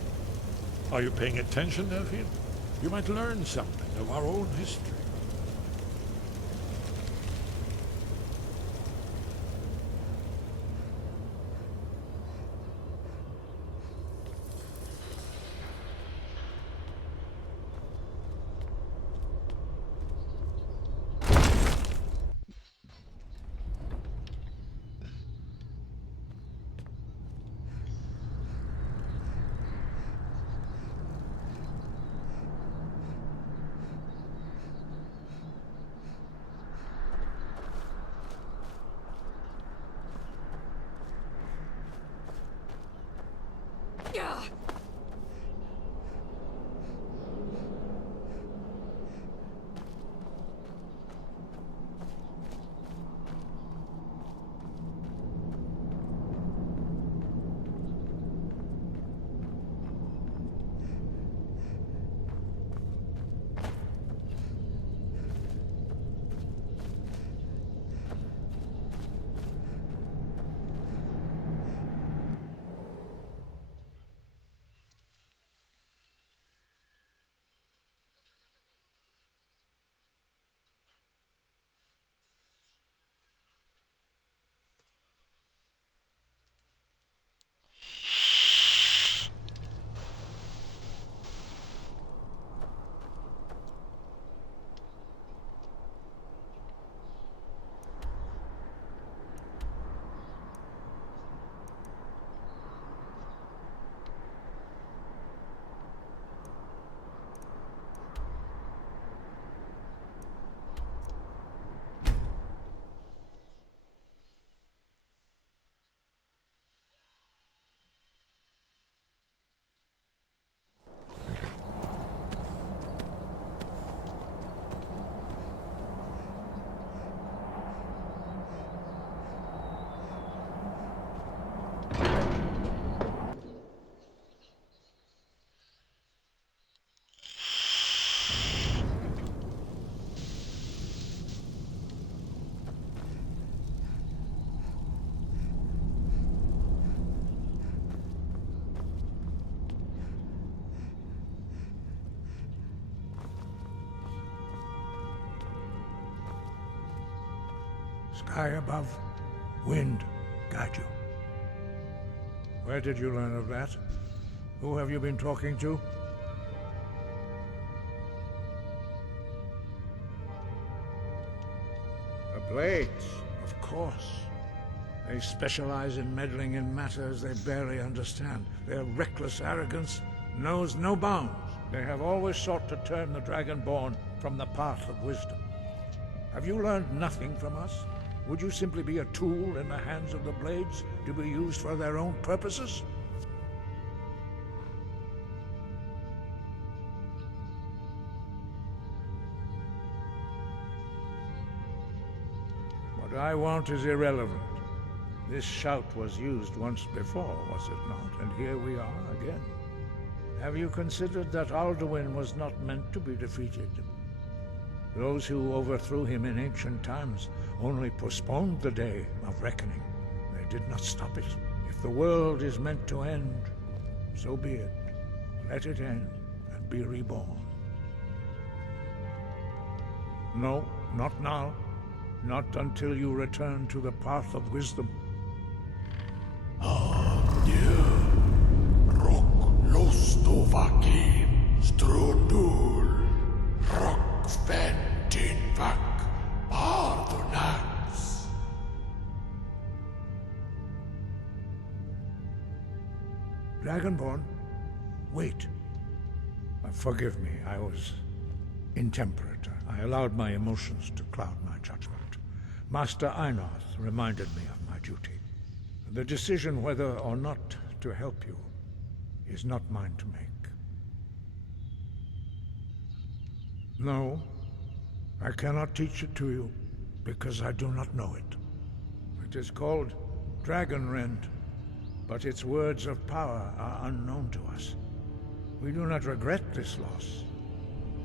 Are you paying attention, Delphine? You might learn something of our own history. Sky above, wind guide you. Where did you learn of that? Who have you been talking to? The Blades, of course. They specialize in meddling in matters they barely understand. Their reckless arrogance knows no bounds. They have always sought to turn the Dragonborn from the path of wisdom. Have you learned nothing from us? Would you simply be a tool in the hands of the Blades to be used for their own purposes? What I want is irrelevant. This shout was used once before, was it not? And here we are again. Have you considered that Alduin was not meant to be defeated? Those who overthrew him in ancient times only postponed the day of reckoning. They did not stop it. If the world is meant to end, so be it. Let it end and be reborn. No, not now. Not until you return to the path of wisdom. Lostovakin, Strudul, Rockventinvak, Pardonax. Dragonborn, wait. Forgive me, I was intemperate. I allowed my emotions to cloud my judgment. Master Einarth reminded me of my duty. The decision whether or not to help you is not mine to make. No, I cannot teach it to you, because I do not know it. It is called Dragonrend, but its words of power are unknown to us. We do not regret this loss.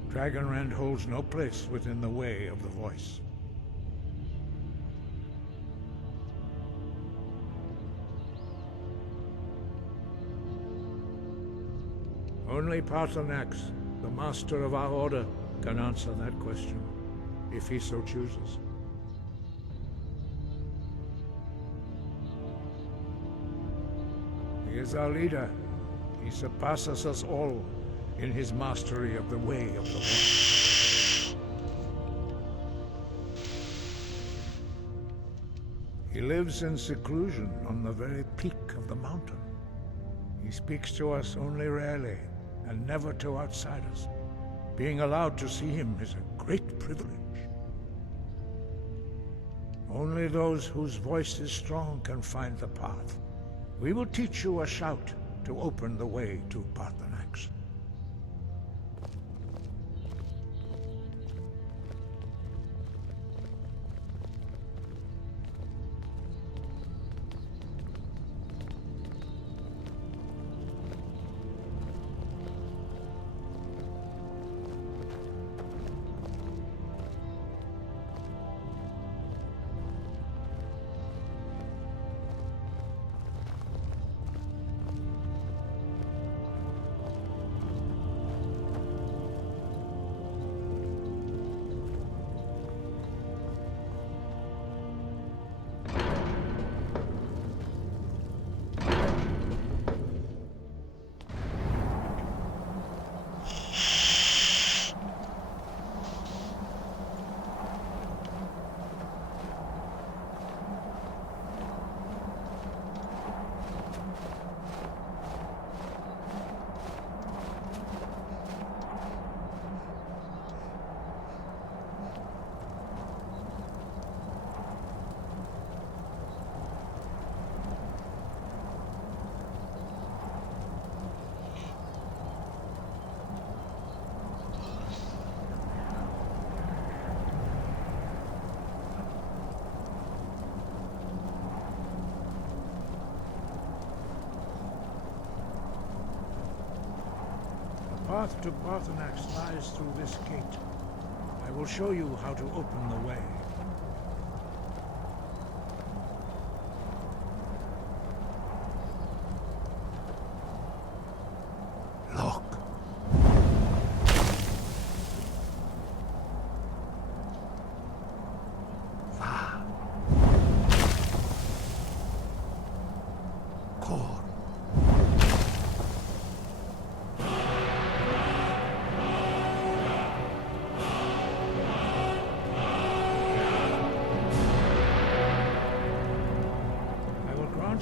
Dragonrend holds no place within the way of the voice. Only Parthenax, the master of our order, can answer that question, if he so chooses. He is our leader. He surpasses us all in his mastery of the way of the voice. He lives in seclusion on the very peak of the mountain. He speaks to us only rarely, and never to outsiders. Being allowed to see him is a great privilege. Only those whose voice is strong can find the path. We will teach you a shout to open the way to Parthenax. The path to Parthenax lies through this gate. I will show you how to open the way. Look. Va.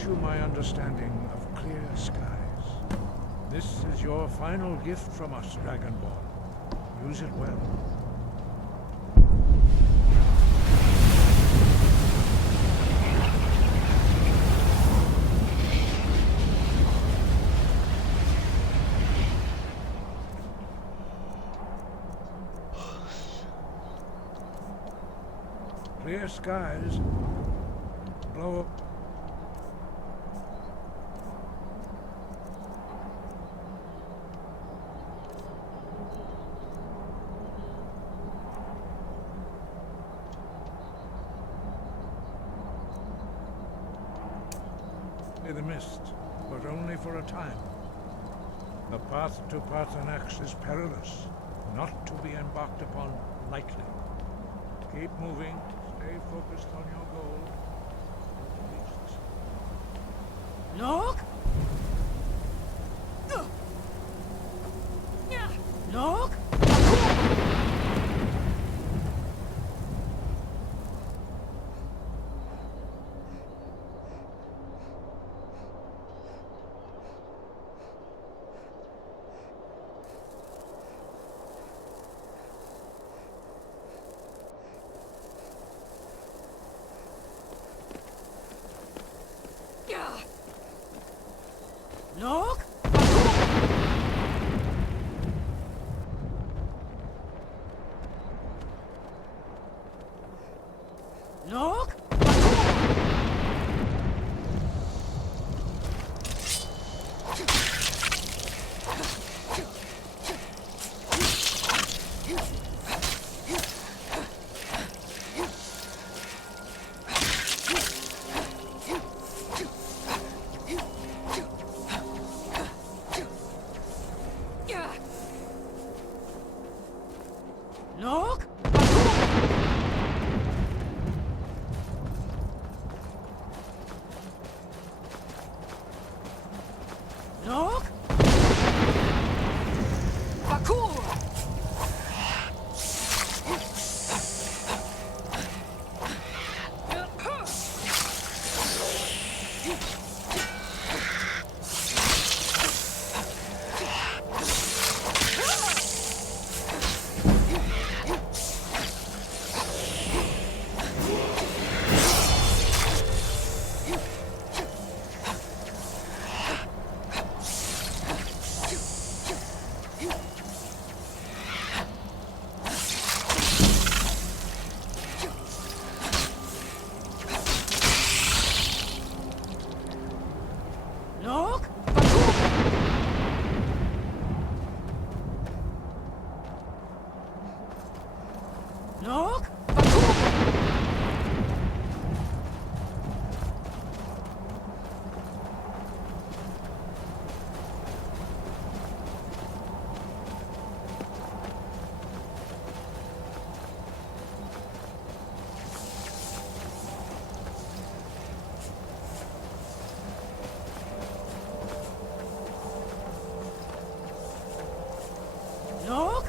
you my understanding of clear skies. This is your final gift from us, Dragonborn. Use it well. Clear skies. Blow up. The mist, but only for a time. The path to Parthenax is perilous, not to be embarked upon lightly. Keep moving, stay focused on your goal. Look! Look! Look! Look! Look! Look! Parkour! Look! Look! Look!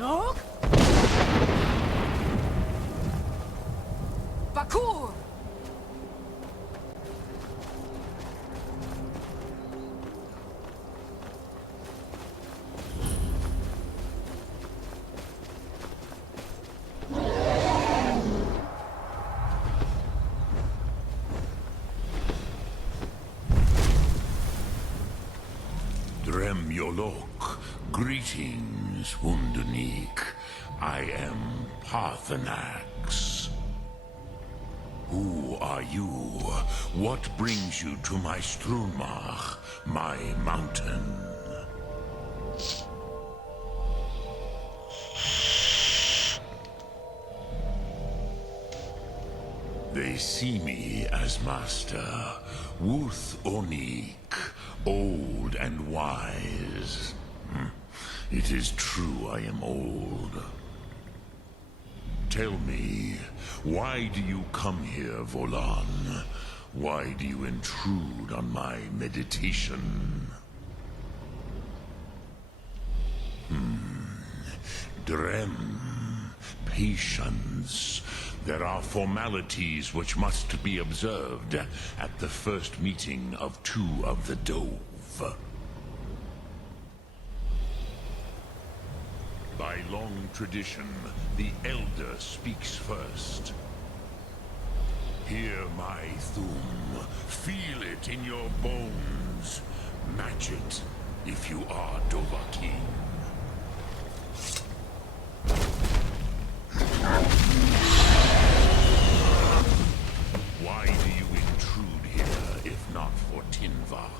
Look! Parkour! Drem Yolok, greetings, Wunderneek. I am Parthenax. Who are you? What brings you to my Strunmach, my mountain? They They see me as master, Wuth Onik, old and wise. It is true I am old. Tell me, why do you come here, Volan? Why do you intrude on my meditation? Drem, patience. There are formalities which must be observed at the first meeting of two of the Dove. By long tradition, the Elder speaks first. Hear my Thum. Feel it in your bones. Match it if you are Dovahkiin. Why do you intrude here if not for Tinvak?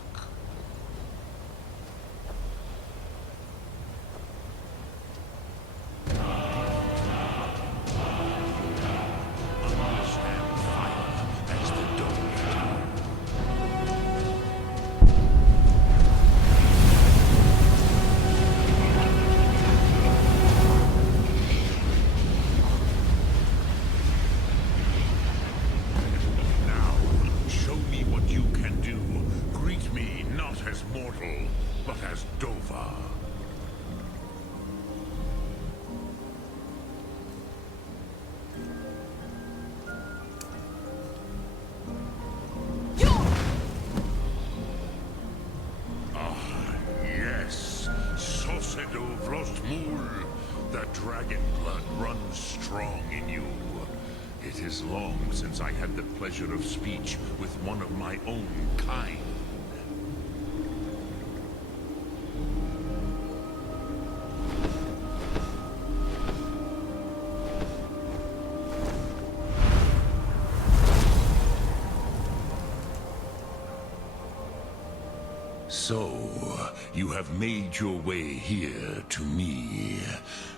The dragon blood runs strong in you. It is long since I had the pleasure of speech with one of my own kind. So, you have made your way here to me.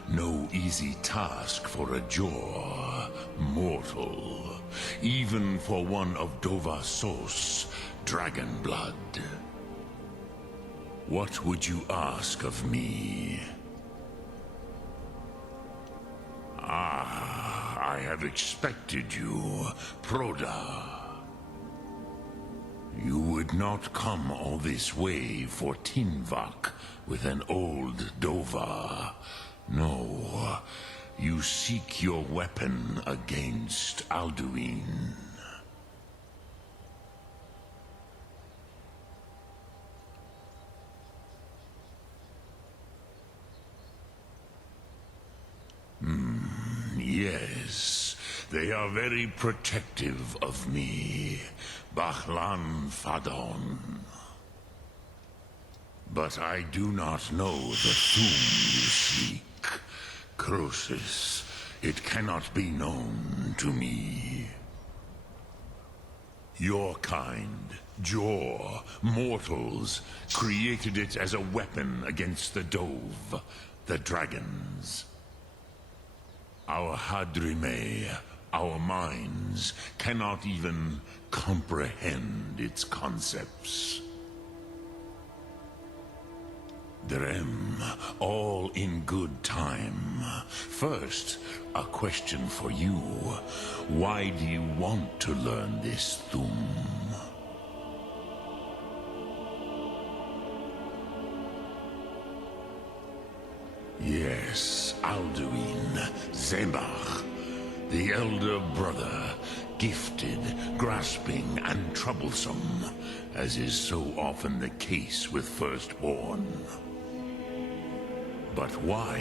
No easy task for a Jor, mortal. Even for one of Dovahsos, dragon blood. What would you ask of me? Ah, I have expected you, Proda. You would not come all this way for Tinvak with an old Dova. No, you seek your weapon against Alduin. Yes, they are very protective of me. Bachlan Fadon. But I do not know the Thum you seek. Croesus, it cannot be known to me. Your kind, Jor, mortals, created it as a weapon against the Dove, the dragons. Our Hadrime, our minds, cannot even comprehend its concepts. Drem, all in good time. First, a question for you. Why do you want to learn this Thum? Yes, Alduin, Zebach, the elder brother, gifted, grasping, and troublesome, as is so often the case with firstborn. But why?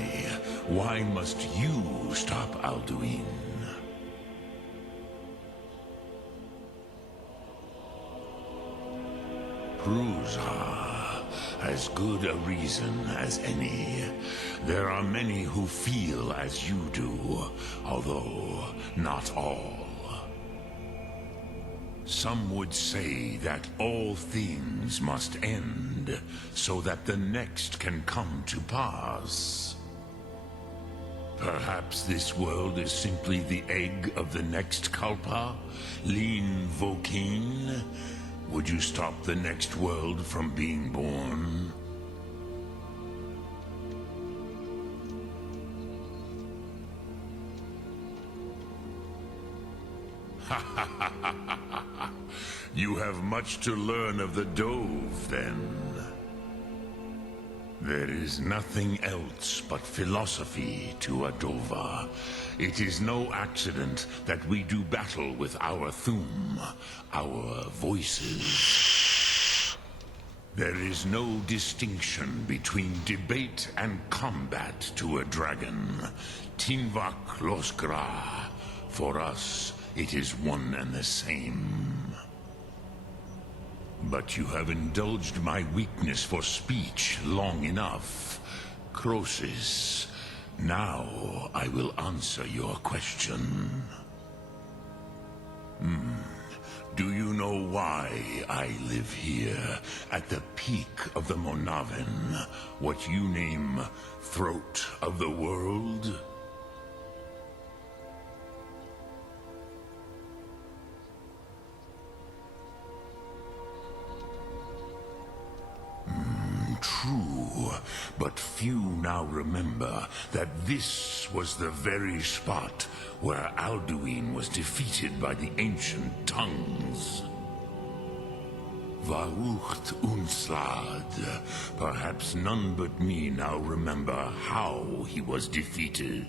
Why must you stop Alduin? Pruzha. As good a reason as any. There are many who feel as you do, although not all. Some would say that all things must end, so that the next can come to pass. Perhaps this world is simply the egg of the next Kalpa? Lean Vokeen? Would you stop the next world from being born? You have much to learn of the Dove, then. There is nothing else but philosophy to a Dova. It is no accident that we do battle with our Thum, our voices. There is no distinction between debate and combat to a dragon. Tinvak Losgra. For us, it is one and the same. But you have indulged my weakness for speech long enough. Croesus, now I will answer your question. Do you know why I live here, at the peak of the Monaven, what you name Throat of the World? True, but few now remember that this was the very spot where Alduin was defeated by the ancient tongues. Varucht Unslad. Perhaps none but me now remember how he was defeated.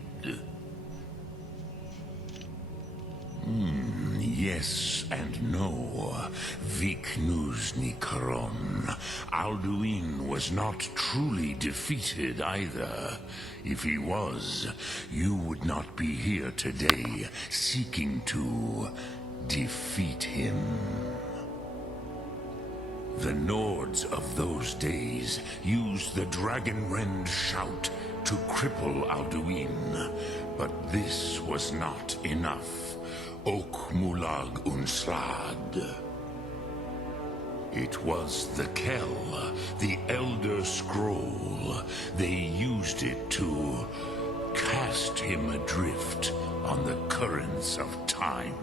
Yes and no. Viknuzny Karon. Alduin was not truly defeated either. If he was, you would not be here today seeking to defeat him. The Nords of those days used the Dragonrend shout to cripple Alduin, but this was not enough. Ok Mulag Unslad. It was the Kell, the Elder Scroll. They used it to cast him adrift on the currents of time.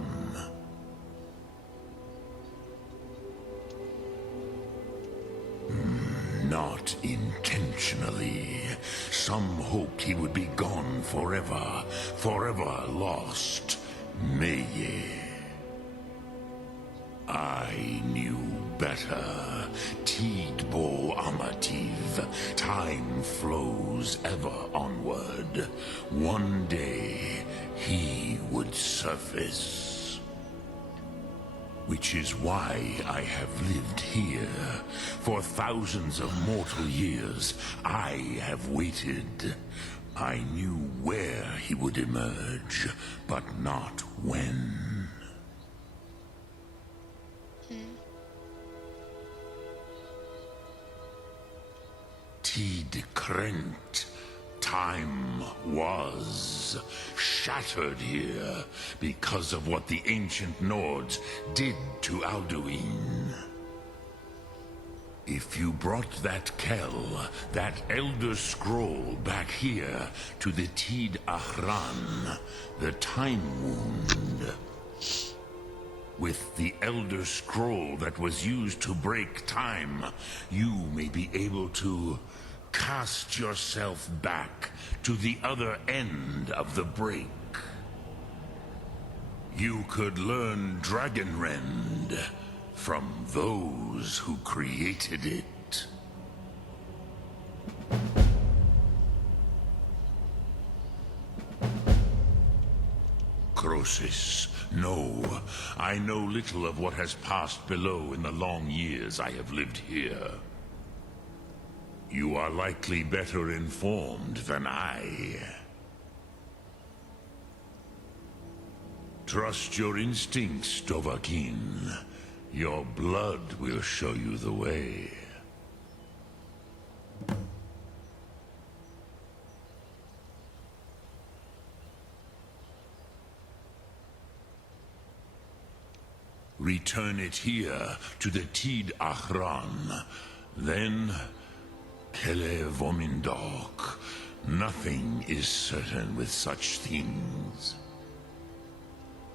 Not intentionally. Some hoped he would be gone forever, forever lost. Meye. I knew better. Tidbo Amativ. Time flows ever onward. One day, he would surface. Which is why I have lived here. For thousands of mortal years, I have waited. I knew where he would emerge, but not when. Tid Krent. Time was shattered here because of what the ancient Nords did to Alduin. If you brought that Kell, that Elder Scroll back here to the Tid Ahran, the Time Wound, with the Elder Scroll that was used to break time, you may be able to cast yourself back to the other end of the break. You could learn Dragonrend from those who created it. Croesus, no. I know little of what has passed below in the long years I have lived here. You are likely better informed than I. Trust your instincts, Dovahkiin. Your blood will show you the way. Return it here to the Tid Ahran. Then, Kele Vomindok. Nothing is certain with such things.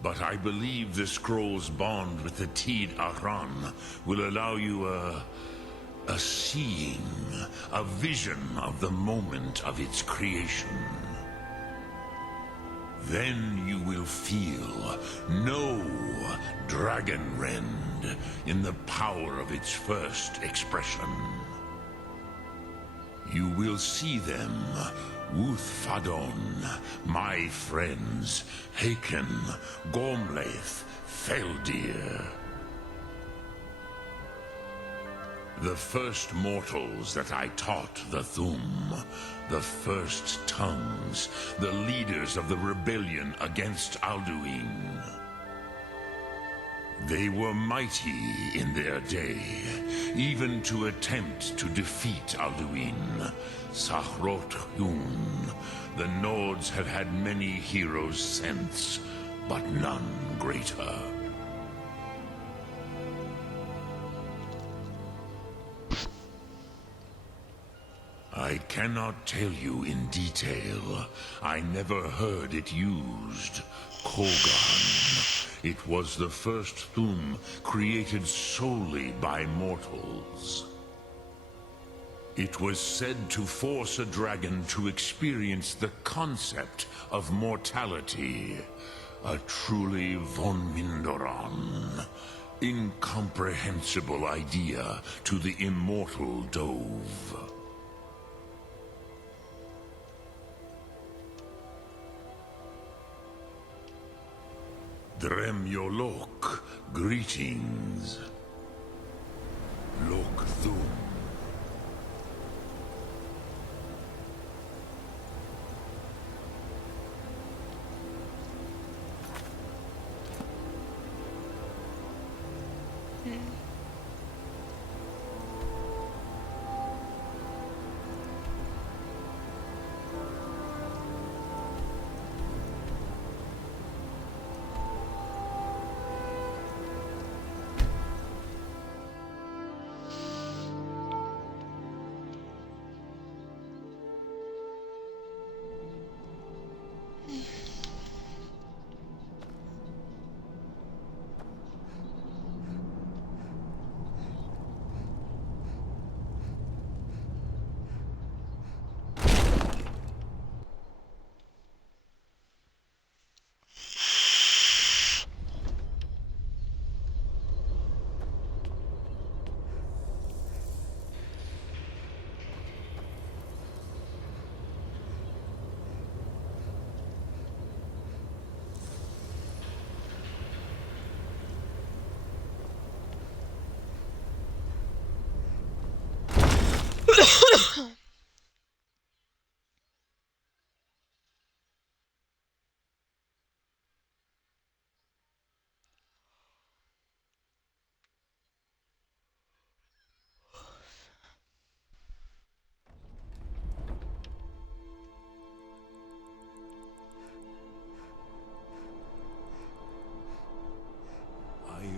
But I believe the scroll's bond with the Tid Ahran will allow you a seeing, a vision of the moment of its creation. Then you will feel, know Dragonrend in the power of its first expression. You will see them, Uthfadon, my friends, Haken, Gormlaith, Feldir. The first mortals that I taught the Thum, the first tongues, the leaders of the rebellion against Alduin. They were mighty in their day, even to attempt to defeat Alduin. Sahrot Hun, the Nords have had many heroes since, but none greater. I cannot tell you in detail. I never heard it used. Kogan. It was the first Thum created solely by mortals. It was said to force a dragon to experience the concept of mortality. A truly von Mindoran. Incomprehensible idea to the immortal Dove. Dremyolok, greetings. Lok Thum.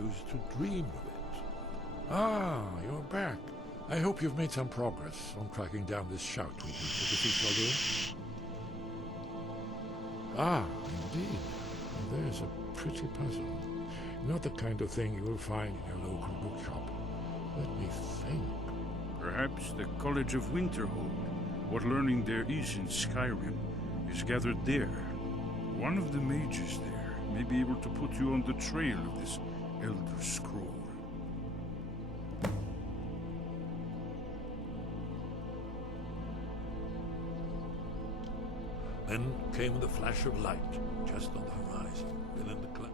Used to dream of it. Ah, you're back. I hope you've made some progress on tracking down this shout we need to defeat Alduin. Ah, indeed. There's a pretty puzzle. Not the kind of thing you will find in your local bookshop. Let me think. Perhaps the College of Winterhold. What learning there is in Skyrim is gathered there. One of the mages there may be able to put you on the trail of this Elder Scroll. Then came the flash of light, just on the horizon, then in the clouds.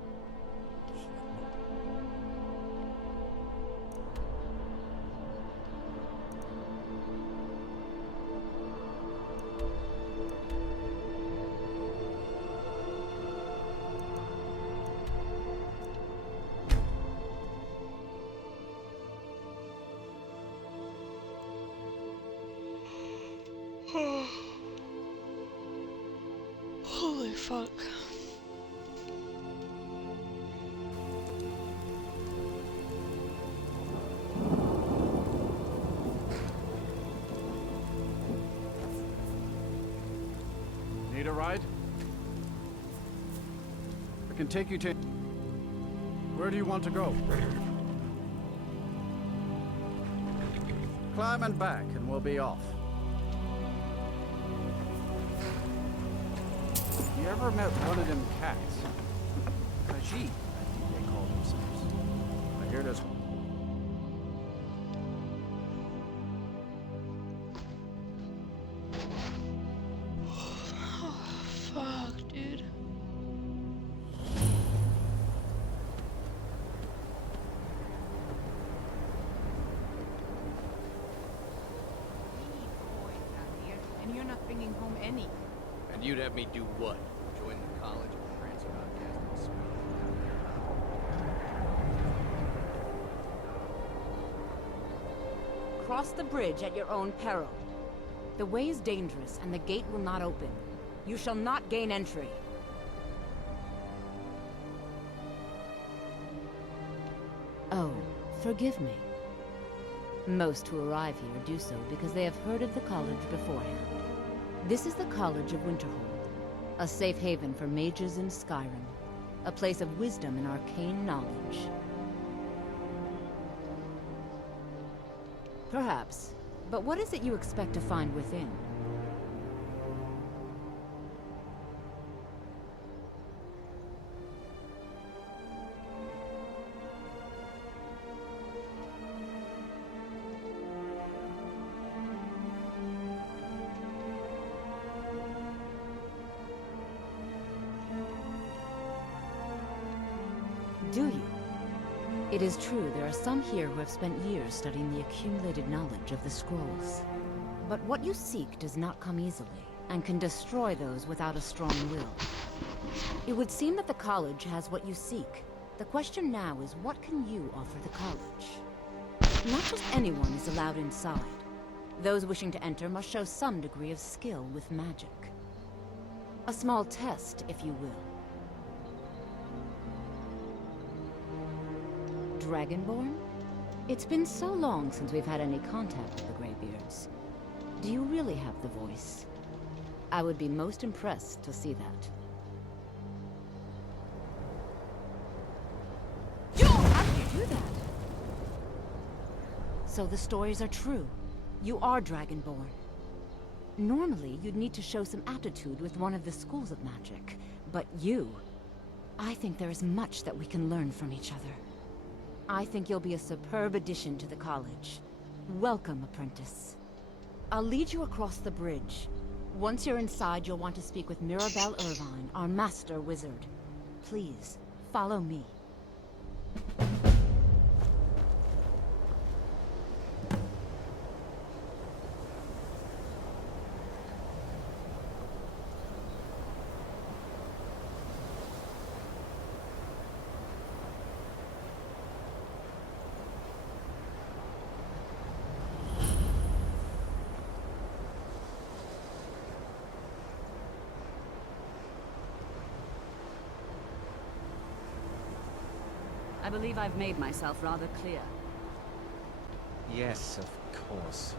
Holy fuck. a ride? I can take you to... Where do you want to go? Climb and back, and we'll be off. You ever met one of them cats? Khajiit, I think they call themselves. I hear there's... Oh, fuck, dude. And you're not bringing home any. And you'd have me do what? Join the college and prance about casting spells? Cross the bridge at your own peril. The way is dangerous, and the gate will not open. You shall not gain entry. Oh, forgive me. Most who arrive here do so because they have heard of the college beforehand. This is the College of Winterhold, a safe haven for mages in Skyrim, a place of wisdom and arcane knowledge. Perhaps, but what is it you expect to find within? Do you? It is true there are some here who have spent years studying the accumulated knowledge of the scrolls. But what you seek does not come easily, and can destroy those without a strong will. It would seem that the college has what you seek. The question now is, what can you offer the college? Not just anyone is allowed inside. Those wishing to enter must show some degree of skill with magic. A small test, if you will. Dragonborn? It's been so long since we've had any contact with the Greybeards. Do you really have the voice? I would be most impressed to see that. Yo! How did you do that? So the stories are true. You are Dragonborn. Normally, you'd need to show some aptitude with one of the schools of magic. But you... I think there is much that we can learn from each other. I think you'll be a superb addition to the college. Welcome, apprentice. I'll lead you across the bridge. Once you're inside, you'll want to speak with Mirabelle Irvine, our master wizard. Please, follow me. I believe I've made myself rather clear. Yes, of course.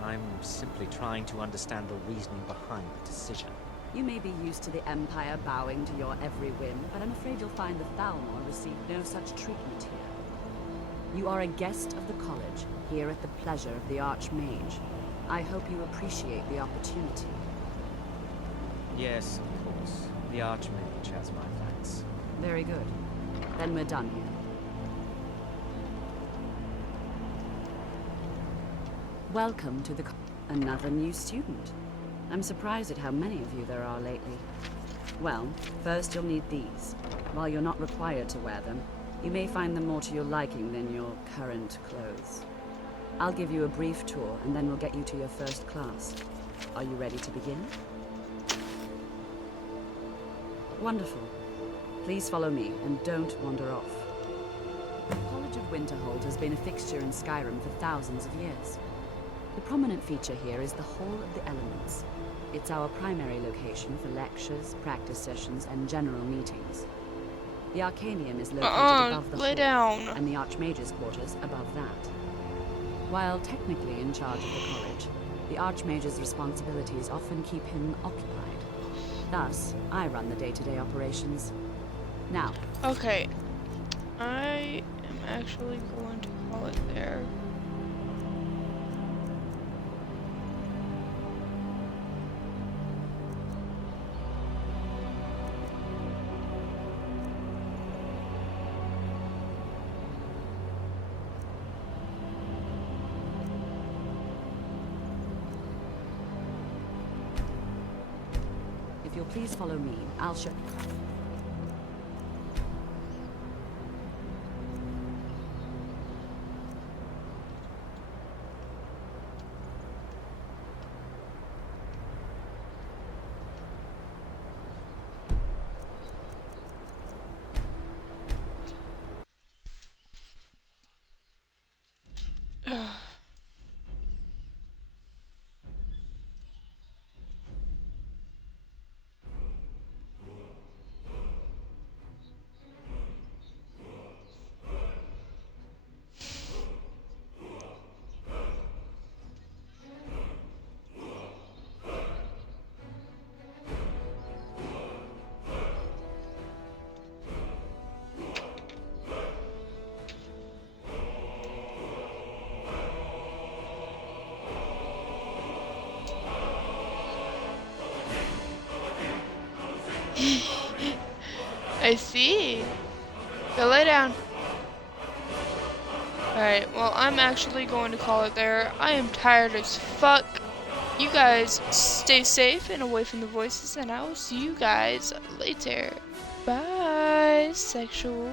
I'm simply trying to understand the reasoning behind the decision. You may be used to the Empire bowing to your every whim, but I'm afraid you'll find the Thalmor receive no such treatment here. You are a guest of the college, here at the pleasure of the Archmage. I hope you appreciate the opportunity. Yes, of course. The Archmage has my thanks. Very good. Then we're done here. Welcome to the another new student. I'm surprised at how many of you there are lately. Well, first you'll need these. While you're not required to wear them, you may find them more to your liking than your current clothes. I'll give you a brief tour, and then we'll get you to your first class. Are you ready to begin? Wonderful. Please follow me, and don't wander off. The College of Winterhold has been a fixture in Skyrim for thousands of years. The prominent feature here is the Hall of the Elements. It's our primary location for lectures, practice sessions, and general meetings. The Arcanium is located above the hall, down. and the Archmage's quarters above that. While technically in charge of the college, the Archmage's responsibilities often keep him occupied. Thus, I run the day-to-day operations. Now. Okay. I am actually going to call it there. If you'll please follow me, I'll show you. I see. Go lay down. Alright, well, I'm actually going to call it there. I am tired as fuck. You guys stay safe and away from the voices, and I will see you guys later. Bye, sexual.